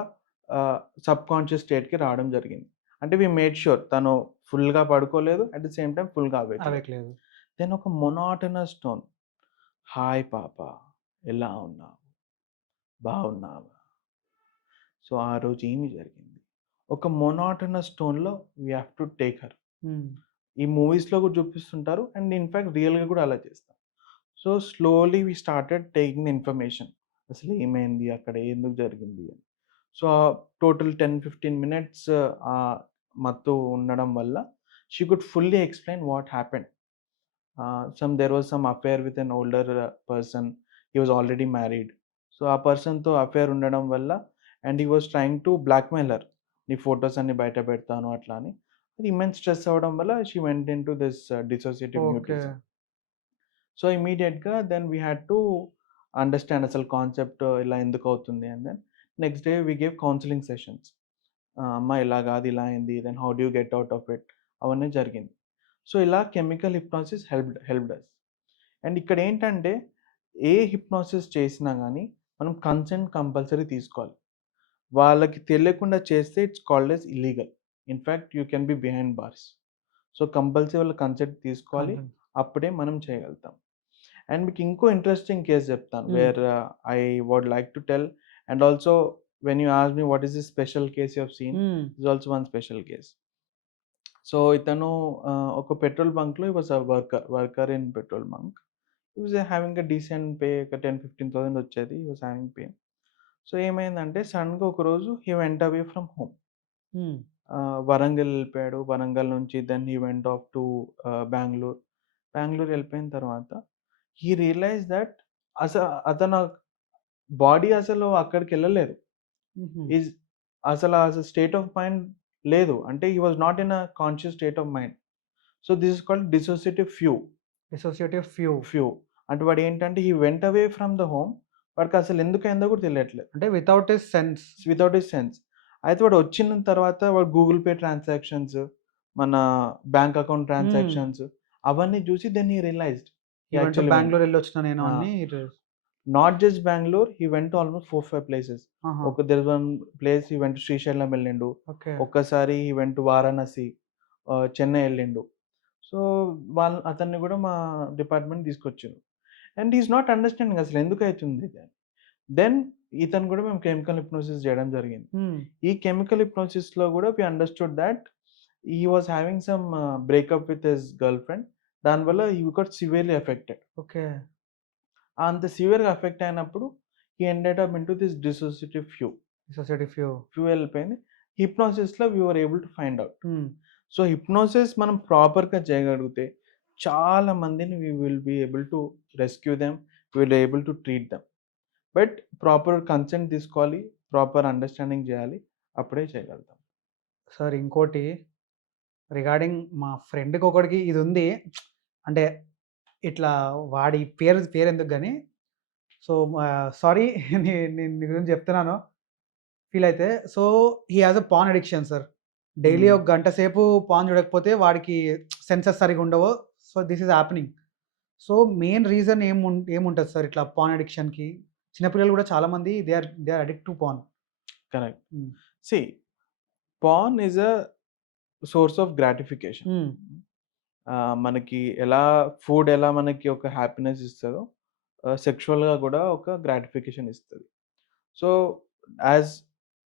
సబ్కాన్షియస్ స్టేట్కి రావడం జరిగింది. అంటే వి మేడ్ ష్యూర్ తను ఫుల్గా పడుకోలేదు, అట్ ద సేమ్ టైం ఫుల్గా అవేకలేదు. అవ్వట్లేదు. దెన్ ఒక మొనాటనస్ టోన్, హాయ్ పాప, ఎలా ఉన్నావు, బాగున్నావా. సో ఆ రోజు ఏమి జరిగింది, ఒక మొనాటనస్ టోన్లో we have to take her. ఈ మూవీస్లో కూడా చూపిస్తుంటారు, అండ్ ఇన్ఫ్యాక్ట్ రియల్గా కూడా అలా చేస్తాం. So slowly we started taking the information, అసలు ఏమైంది అక్కడ, ఎందుకు జరిగింది అని. సో టోటల్ 10-15 minutes మత్తు ఉండడం వల్ల she could fully explain what happened. there was some affair with an older person. He was already married. So ఆ పర్సన్తో అఫేర్ ఉండడం వల్ల, and he was trying to blackmail her, నీ ఫొటోస్ అన్ని బయట పెడతాను అట్లా అని. అది ఇమెన్స్ స్ట్రెస్ అవ్వడం వల్ల she went into this dissociative okay. Mutism. So ఇమీడియట్గా then we had to understand అసలు కాన్సెప్ట్ ఇలా ఎందుకు అవుతుంది. And then next day we gave counselling sessions. అమ్మ ఇలా కాదు, ఇలా అయింది, then how do you get out of it, అవన్నీ జరిగింది. సో ఇలా chemical hypnosis helped us. And ఇక్కడ ఏంటంటే ఏ హిప్నాసిస్ చేసినా కానీ మనం కన్సెంట్ కంపల్సరీ తీసుకోవాలి. వాళ్ళకి తెలియకుండా చేస్తే it's called as illegal. In fact you can be behind bars. So compulsory వాళ్ళ కన్సెంట్ తీసుకోవాలి, అప్పుడే మనం చేయగలుగుతాం. అండ్ మీకు ఇంకో ఇంట్రెస్టింగ్ కేస్ చెప్తాను, where I would like to tell. And also when you ask me what is the special case you have seen, is also one special case. So ఇతను ఒక పెట్రోల్ బంక్లో he was a worker in petrol bunk. He was having a decent pay, ఒక 10,000-15,000 వచ్చేది, he was having pay. So ఏమైందంటే సడన్గా ఒకరోజు he went away from home. Warangal వెళ్ళిపోయాడు, వరంగల్ నుంచి then he went off to Bengaluru వెళ్ళిపోయిన తర్వాత హీ రియలైజ్ దట్ అతను బాడీ అసలు అక్కడికి వెళ్ళలేదు, ఈజ్ అసలు స్టేట్ ఆఫ్ మైండ్ లేదు, అంటే he was not in a conscious state of mind. So this is called dissociative few. అంటే వాడు ఏంటంటే he went away from the home, వాడికి అసలు ఎందుకు అయిందో కూడా తెలియట్లేదు, అంటే వితౌట్ హిస్ సెన్స్. అయితే వాడు వచ్చిన తర్వాత వాడు గూగుల్ పే ట్రాన్సాక్షన్స్, మన బ్యాంక్ అకౌంట్ ట్రాన్సాక్షన్స్ అవన్నీ చూసి దెన్ హీ రియలైజ్డ్ బెంగళూరు వెళ్ళి వచ్చిన నేను అని. Not just Bengaluru, he went almost 4-5 places. There is one place he went Srisailam వెళ్ళిండు, ఒక్కసారి హీ వెంట్ వారణాసి, చెన్నై వెళ్ళిండు. సో అతన్ని కూడా మా డిపార్ట్మెంట్ తీసుకొచ్చారు. అండ్ ఈజ్ నాట్ అండర్స్టాండింగ్ అసలు ఎందుకు అవుతుంది. దెన్ ఇతను కూడా మేము కెమికల్ హిప్నోసిస్ చేయడం జరిగింది. ఈ కెమికల్ హిప్నోసిస్లో కూడా we understood that he was having some breakup with his girl friend. దానివల్ల he got severely affected. Okay. అంత సివియర్గా ఎఫెక్ట్ అయినప్పుడు he ended up into this dissociative fugue వెళ్ళిపోయింది. హిప్నోసిస్లో we were able to find out. So hypnosis మనం ప్రాపర్గా చేయగలిగితే చాలా మందిని we will be able to rescue them, we will able to treat them. But proper consent తీసుకోవాలి, ప్రాపర్ అండర్స్టాండింగ్ చేయాలి, అప్పుడే చేయగలుగుతాం. సార్ ఇంకోటి రిగార్డింగ్ మా ఫ్రెండ్కి ఒకటికి ఇది ఉంది, అంటే ఇట్లా వాడి పేరు ఎందుకు కానీ. సో సారీ నేను నీ గురించి చెప్తున్నాను, ఫీల్ అయితే. So he has a porn addiction sir. Daily ఒక గంట సేపు పాన్ చూడకపోతే వాడికి సెన్సెస్ సరిగా ఉండవు. So this is happening. So main reason ఏముంటుంది సార్ ఇట్లా పాన్ అడిక్షన్కి? చిన్నపిల్లలు కూడా చాలామంది they are addict to porn. Correct. See, porn is a source of gratification. మనకి ఎలా ఫుడ్ ఎలా మనకి ఒక హ్యాపీనెస్ ఇస్తదో, సెక్షువల్‌గా గూడా ఒక గ్రాటిఫికేషన్ ఇస్తది. సో, యాజ్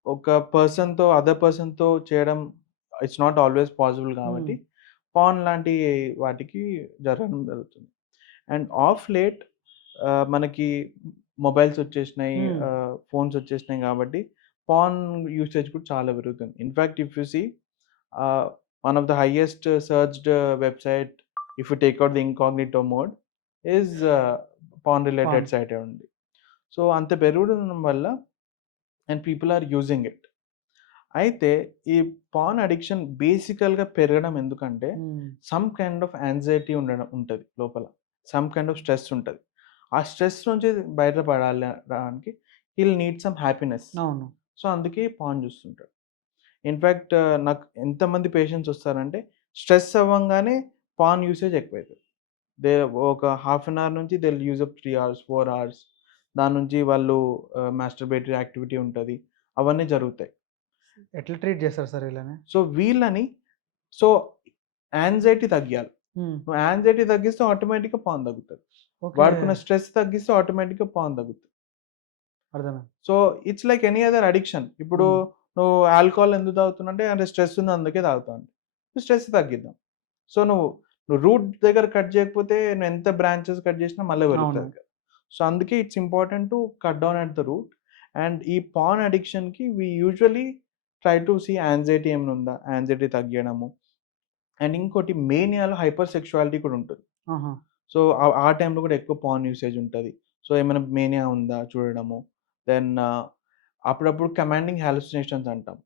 ఒక పర్సన్‌తో అదర్ పర్సన్‌తో చేయడం ఇట్స్ నాట్ ఆల్‌వేస్ పాసిబుల్ హ్మ్. కాబట్టి, పార్న్ లాంటి వాటికి జరగడం జరుగుతుంది. అండ్ ఆఫ్ లేట్ మనకి మొబైల్స్ వచ్చేసినాయి, హ్మ్. ఫోన్స్ వచ్చేసినాయి కాబట్టి, పార్న్ యూసేజ్ కూడా చాలా పెరుగుతుంది. In fact if you see one of the highest searched website if you take out the incognito mode is porn porn. Related సైటే ఉంది. సో, అంత పెరగడం వల్ల and people are using it. అయితే ఈ పార్న్ అడిక్షన్ బేసికల్‌గా పెరగడం ఎందుకంటే, హ్మ్. సమ్ కైండ్ ఆఫ్ యాంక్సైటీ ఉండడం ఉంటది లోపల. సమ్ కైండ్ ఆఫ్ స్ట్రెస్ ఉంటది. ఆ స్ట్రెస్ నుంచి బయటపడాలి రాడానికి హీల్ నీడ్ సమ్ హ్యాపీనెస్. అవును. సో, అందుకే పార్న్ చూస్తుంటాడు. ఇన్‌ఫాక్ట్ నాకు ఎంతమంది పేషెంట్స్ వస్తారంటే, స్ట్రెస్ అవ్వంగానే పార్న్ యూసేజ్ ఎక్కువైతది. దే ఒక హాఫ్ అన్ అవర్ నుంచి they will use up 3 hours, 4 hours. దాని నుంచి వాళ్ళు మాస్టర్బేటరీ యాక్టివిటీ ఉంటది. అవన్నీ జరుగుతాయి. ఎట్లా ట్రీట్ చేస్తారు సార్ వీళ్ళని? సో, వీళ్ళని సో, యాంక్సైటీ తగ్గియాలి. హ్మ్. నువ్వు యాంక్సైటీ తగ్గిస్తే ఆటోమేటిక్‌గా పాన్ తగ్గుతది. ఓకే. వాడుకున్న స్ట్రెస్ తగ్గిస్తే ఆటోమేటిక్‌గా పాన్ తగ్గుతది. అర్థమైంది. So, it's like any other addiction. ఇప్పుడు హ్మ్. నువ్వు ఆల్కహాల్ ఎందుకు తాగుతున్నావంటే, అంటే స్ట్రెస్ ఉంది అందుకే తాగుతాను. స్ట్రెస్ తగ్గిద్దాం. సో, నువ్వు రూట్ దగ్గర కట్ చేయకపోతే నువ్వు ఎంత బ్రాంచెస్ కట్ చేసినా మళ్ళీ అవును. పెరుగుతది కదా! సో, అందుకే it's important to cut down at the root. And ఈ పార్న్ అడిక్షన్‌కి we usually try to see anxiety ఏమైనా ఉందా? యాంక్సైటీ తగ్గియడము. అండ్ ఇంకోటి మేనియాలో హైపర్ సెక్షువాలిటీ కూడా ఉంటది. ఆహా! సో, ఆ టైంలో కూడా ఎక్కువ పార్న్ యూసేజ్ ఉంటది. సో, ఏమైనా మేనియా ఉందా చూడడము. దెన్ అప్పుడప్పుడు కమాండింగ్ హాలుసినేషన్స్ అంటాం.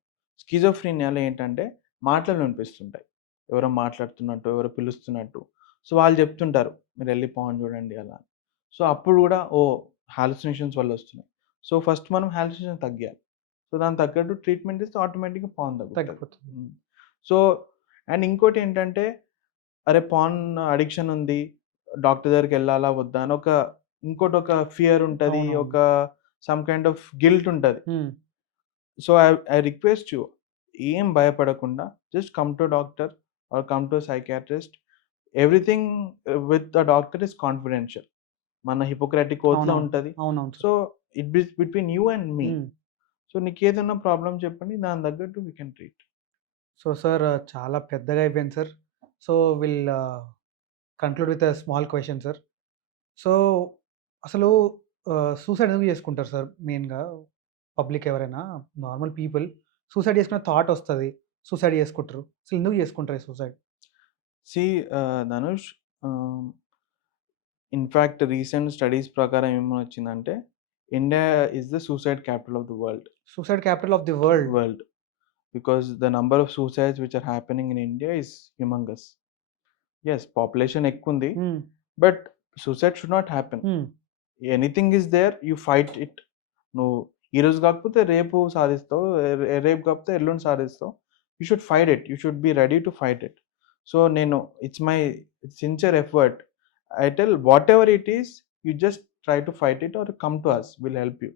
స్కిజోఫ్రీనియాలో ఏంటంటే మాటలు వినిపిస్తుంటాయి. ఎవరో మాట్లాడుతున్నట్టు, ఎవరో పిలుస్తున్నట్టు. సో, వాళ్ళు చెప్తుంటారు, "మీరెళ్లి పార్న్ చూడండి" అలా. సో, అప్పుడు కూడా ఓహ్! హాలుసినేషన్స్ వల్ల వస్తున్నాయి. సో, ఫస్ట్ మనం హాలుసినేషన్ తగ్గియాలి. సో, దానికి తగ్గట్టు ట్రీట్మెంట్ ఇస్తే ఆటోమేటిక్‌గా పార్న్ తగ్గుతది. తగ్గిపోతుంది. హ్మ్. సో, అండ్ ఇంకోటేంటంటే అరే! పార్న్ అడిక్షన్ ఉంది. డాక్టర్ దగ్గరికెళ్ళాలా? వద్దా? అని ఇంకోటొక ఫియర్ ఉంటది. అవునవును. సమ్ కైండ్ ఆఫ్ గిల్ట్ ఉంటది. హ్మ్. సో, ఐ రిక్వెస్ట్ యూ ఏం భయపడకుండా just come to doctor or come to psychiatrist. Everything with the doctor is confidential. మన హిపోక్రటిక్ ఓత్‌లో అవునవును. ఉంటది. అవునవును sir. So, it is between you and me. Hmm. So, నీకేదన్నా ప్రాబ్లమ్ చెప్పండి. దానికి తగ్గట్టు వి కెన్ ట్రీట్. సో సార్ చాలా పెద్దగా అయిపోయింది sir. So will conclude with a small question sir. So అసలు సూసైడ్ ఎందుకు చేసుకుంటారు సార్ మెయిన్‌గా? పబ్లిక్ ఎవరైనా నార్మల్ పీపుల్ సూసైడ్ చేసుకునే థాట్ ఒస్తది. సూసైడ్ చేసుకుంటారు. అసలు ఎందుకు చేసుకుంటారు ఈ సూసైడ్? సీ ధనుష్, ఆహ్ ఇన్‌ఫాక్ట్ రీసెంట్ స్టడీస్ ప్రకారం ఏమొచ్చిందంటే, India is the suicide capital of the suicide capital of the world. World. Because the number of suicides which are happening in India is humongous. Yes, population ఎక్కువుంది. Hmm. But suicide should not happen. Hmm. Anything is there, you fight it. నువ్వు ఈరోజు కాకపోతే రేపు సాధిస్తావు. రేపు కాకపోతే ఎల్లుండి సాధిస్తావు. You should fight it. You should be ready to fight it. So, నేను it's my sincere effort. I tell whatever it is, you just try to fight it or come to us. Will help you.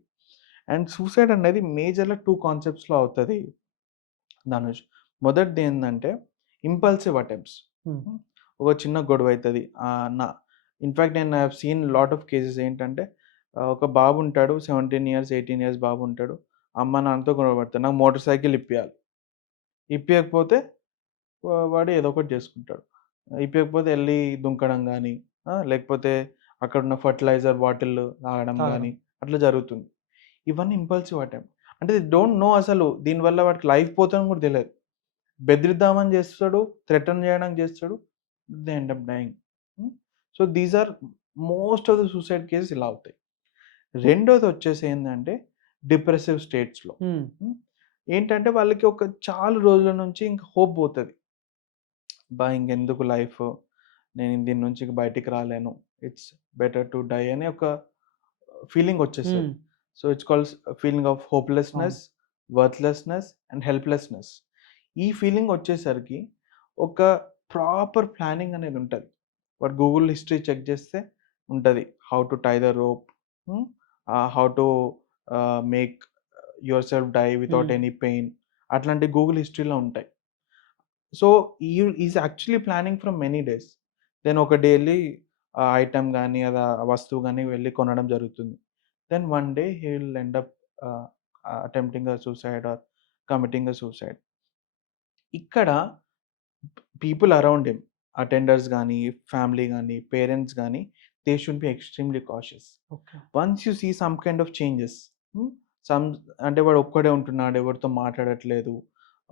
And suicide అనేది మేజర్‌గా 2 కాన్సెప్ట్స్‌లో అవుతది ధనుష్. మొదటిదేందంటే impulsive attempts. హ్మ్. హ్మ్. ఒక చిన్న గొడవైతది. ఇన్‌ఫాక్ట్ నేను I have seen lot of cases ఏంటంటే, ఒక బాబుంటాడు, 17 ఇయర్స్, 18 ఇయర్స్ బాబుంటాడు. అమ్మ, నాన్నతో గొడవ పడతాడు. నాకు మోటార్ సైకిల్ ఇప్పియాలి. ఇప్పియకపోతే వాడు ఏదో ఒకటి చేసుకుంటాడు. ఇప్పియకపోతే ఎళ్లి దుంకడం గానీ, లేకపోతే అక్కడున్న ఫెర్టిలైజర్ బాటిల్ తాగడం తాగడం. గానీ, అట్లా జరుగుతుంది. ఇవన్నీ ఇంపల్సివ్ అటెంప్ట్. అంటే దే డోంట్ నో అసలు దీనివల్ల వాడికి లైఫ్ పోతదని కూడా తెలవదు. బెదిరిద్దామని చేస్తాడు, థ్రెటన్ చేయడానికి చేస్తాడు. They end up dying. Hmm. So, these are most of the suicide cases ఇలా అవుతాయి. రెండోదొచ్చేసి ఏందంటే డిప్రెసివ్ స్టేట్స్‌లో. హ్మ్. హ్మ్. ఏంటంటే వాళ్ళకి ఒక చాలా రోజుల నుంచి ఇంక హోప్ పోతది. అబ్బా! ఇంకెందుకు లైఫు, నేను దీని నుంచి ఇక బయటికి రాలేను. ఇట్స్ బెటర్ టు డై అనే ఒక ఫీలింగొచ్చేస్తది. Hmm. So, it's called feeling of అవును. Hopelessness, worthlessness and helplessness. ఈ ఫీలింగొచ్చేసరికి ఒక ప్రాపర్ ప్లానింగ్ అనేదుంటది. వాడు గూగుల్ హిస్టరీ చెక్ చేస్తే ఉంటది. How to tie the rope. Hmm. How to make yourself die without hmm. Any pain. అట్లాంటి గూగుల్ హిస్టరీలో ఉంటాయి. So is actually planning from many days. Then ఒక డైలీ ఐటెమ్ గానీ, ఆ వస్తువు గానీ వెళ్లి కొనడం జరుగుతుంది. Then one day he will end up attempting a suicide or committing a suicide. ఇక్కడ పీపుల్ అరౌండ్ హిమ్, అటెండర్స్ గానీ, ఫ్యామిలీ గానీ, పేరెంట్స్ గానీ, they should be extremely cautious. Okay. Once you see some kind of changes, hmm. Some అంటే వాడు ఒక్కడే ఉంటున్నాడు, ఎవరితో మాట్లాడట్లేదు.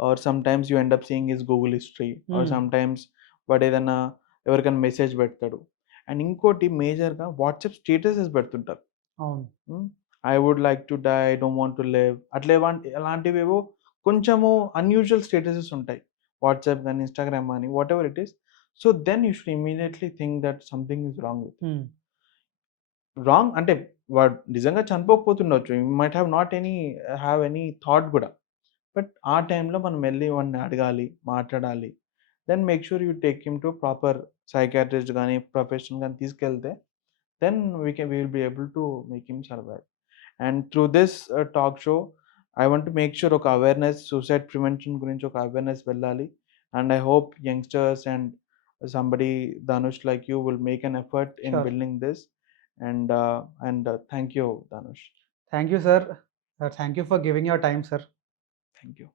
Or sometimes you end up seeing his Google history. Or hmm. Sometimes వాడేదన్నా ఎవరికైనా మెసేజ్ పెడతాడు. అండ్ ఇంకోటి మేజర్‌గా వాట్సాప్ స్టేటసెస్ పెడుతుంటారు. అవును. Hmm. I would like to die, I don't want to live అట్లా అలాంటివేవో కొంచెము అన్‌యూజువల్ స్టేటసెస్ ఉంటాయి. వాట్సాప్ గాని, ఇన్‌స్టాగ్రామ్ గాని whatever it is. So, then you should immediately think that something is wrong with him. Hmm. Wrong అంటే వాడు నిజంగా చనిపోకపోతుండొచ్చు. You might have any thought గూడా. బట్ ఆ టైంలో మనం వెళ్లి వాడిని అడగాలి, మాట్లాడాలి. Then make sure you take him to proper psychiatrist గాని, ప్రొఫెషనల్ గాని తీసుకెళ్తే then we will be able to make him survive. And through this talk show I want to make sure ఒక అవేర్‌నెస్, సూసైడ్ ప్రివెన్షన్ గురించి ఒక అవేర్‌నెస్ వెళ్ళాలి. And I hope youngsters and somebody Dhanush like you will make an effort in sure. Building this. And thank you, Dhanush. Thank you sir. Thank you for giving your time sir. Thank you.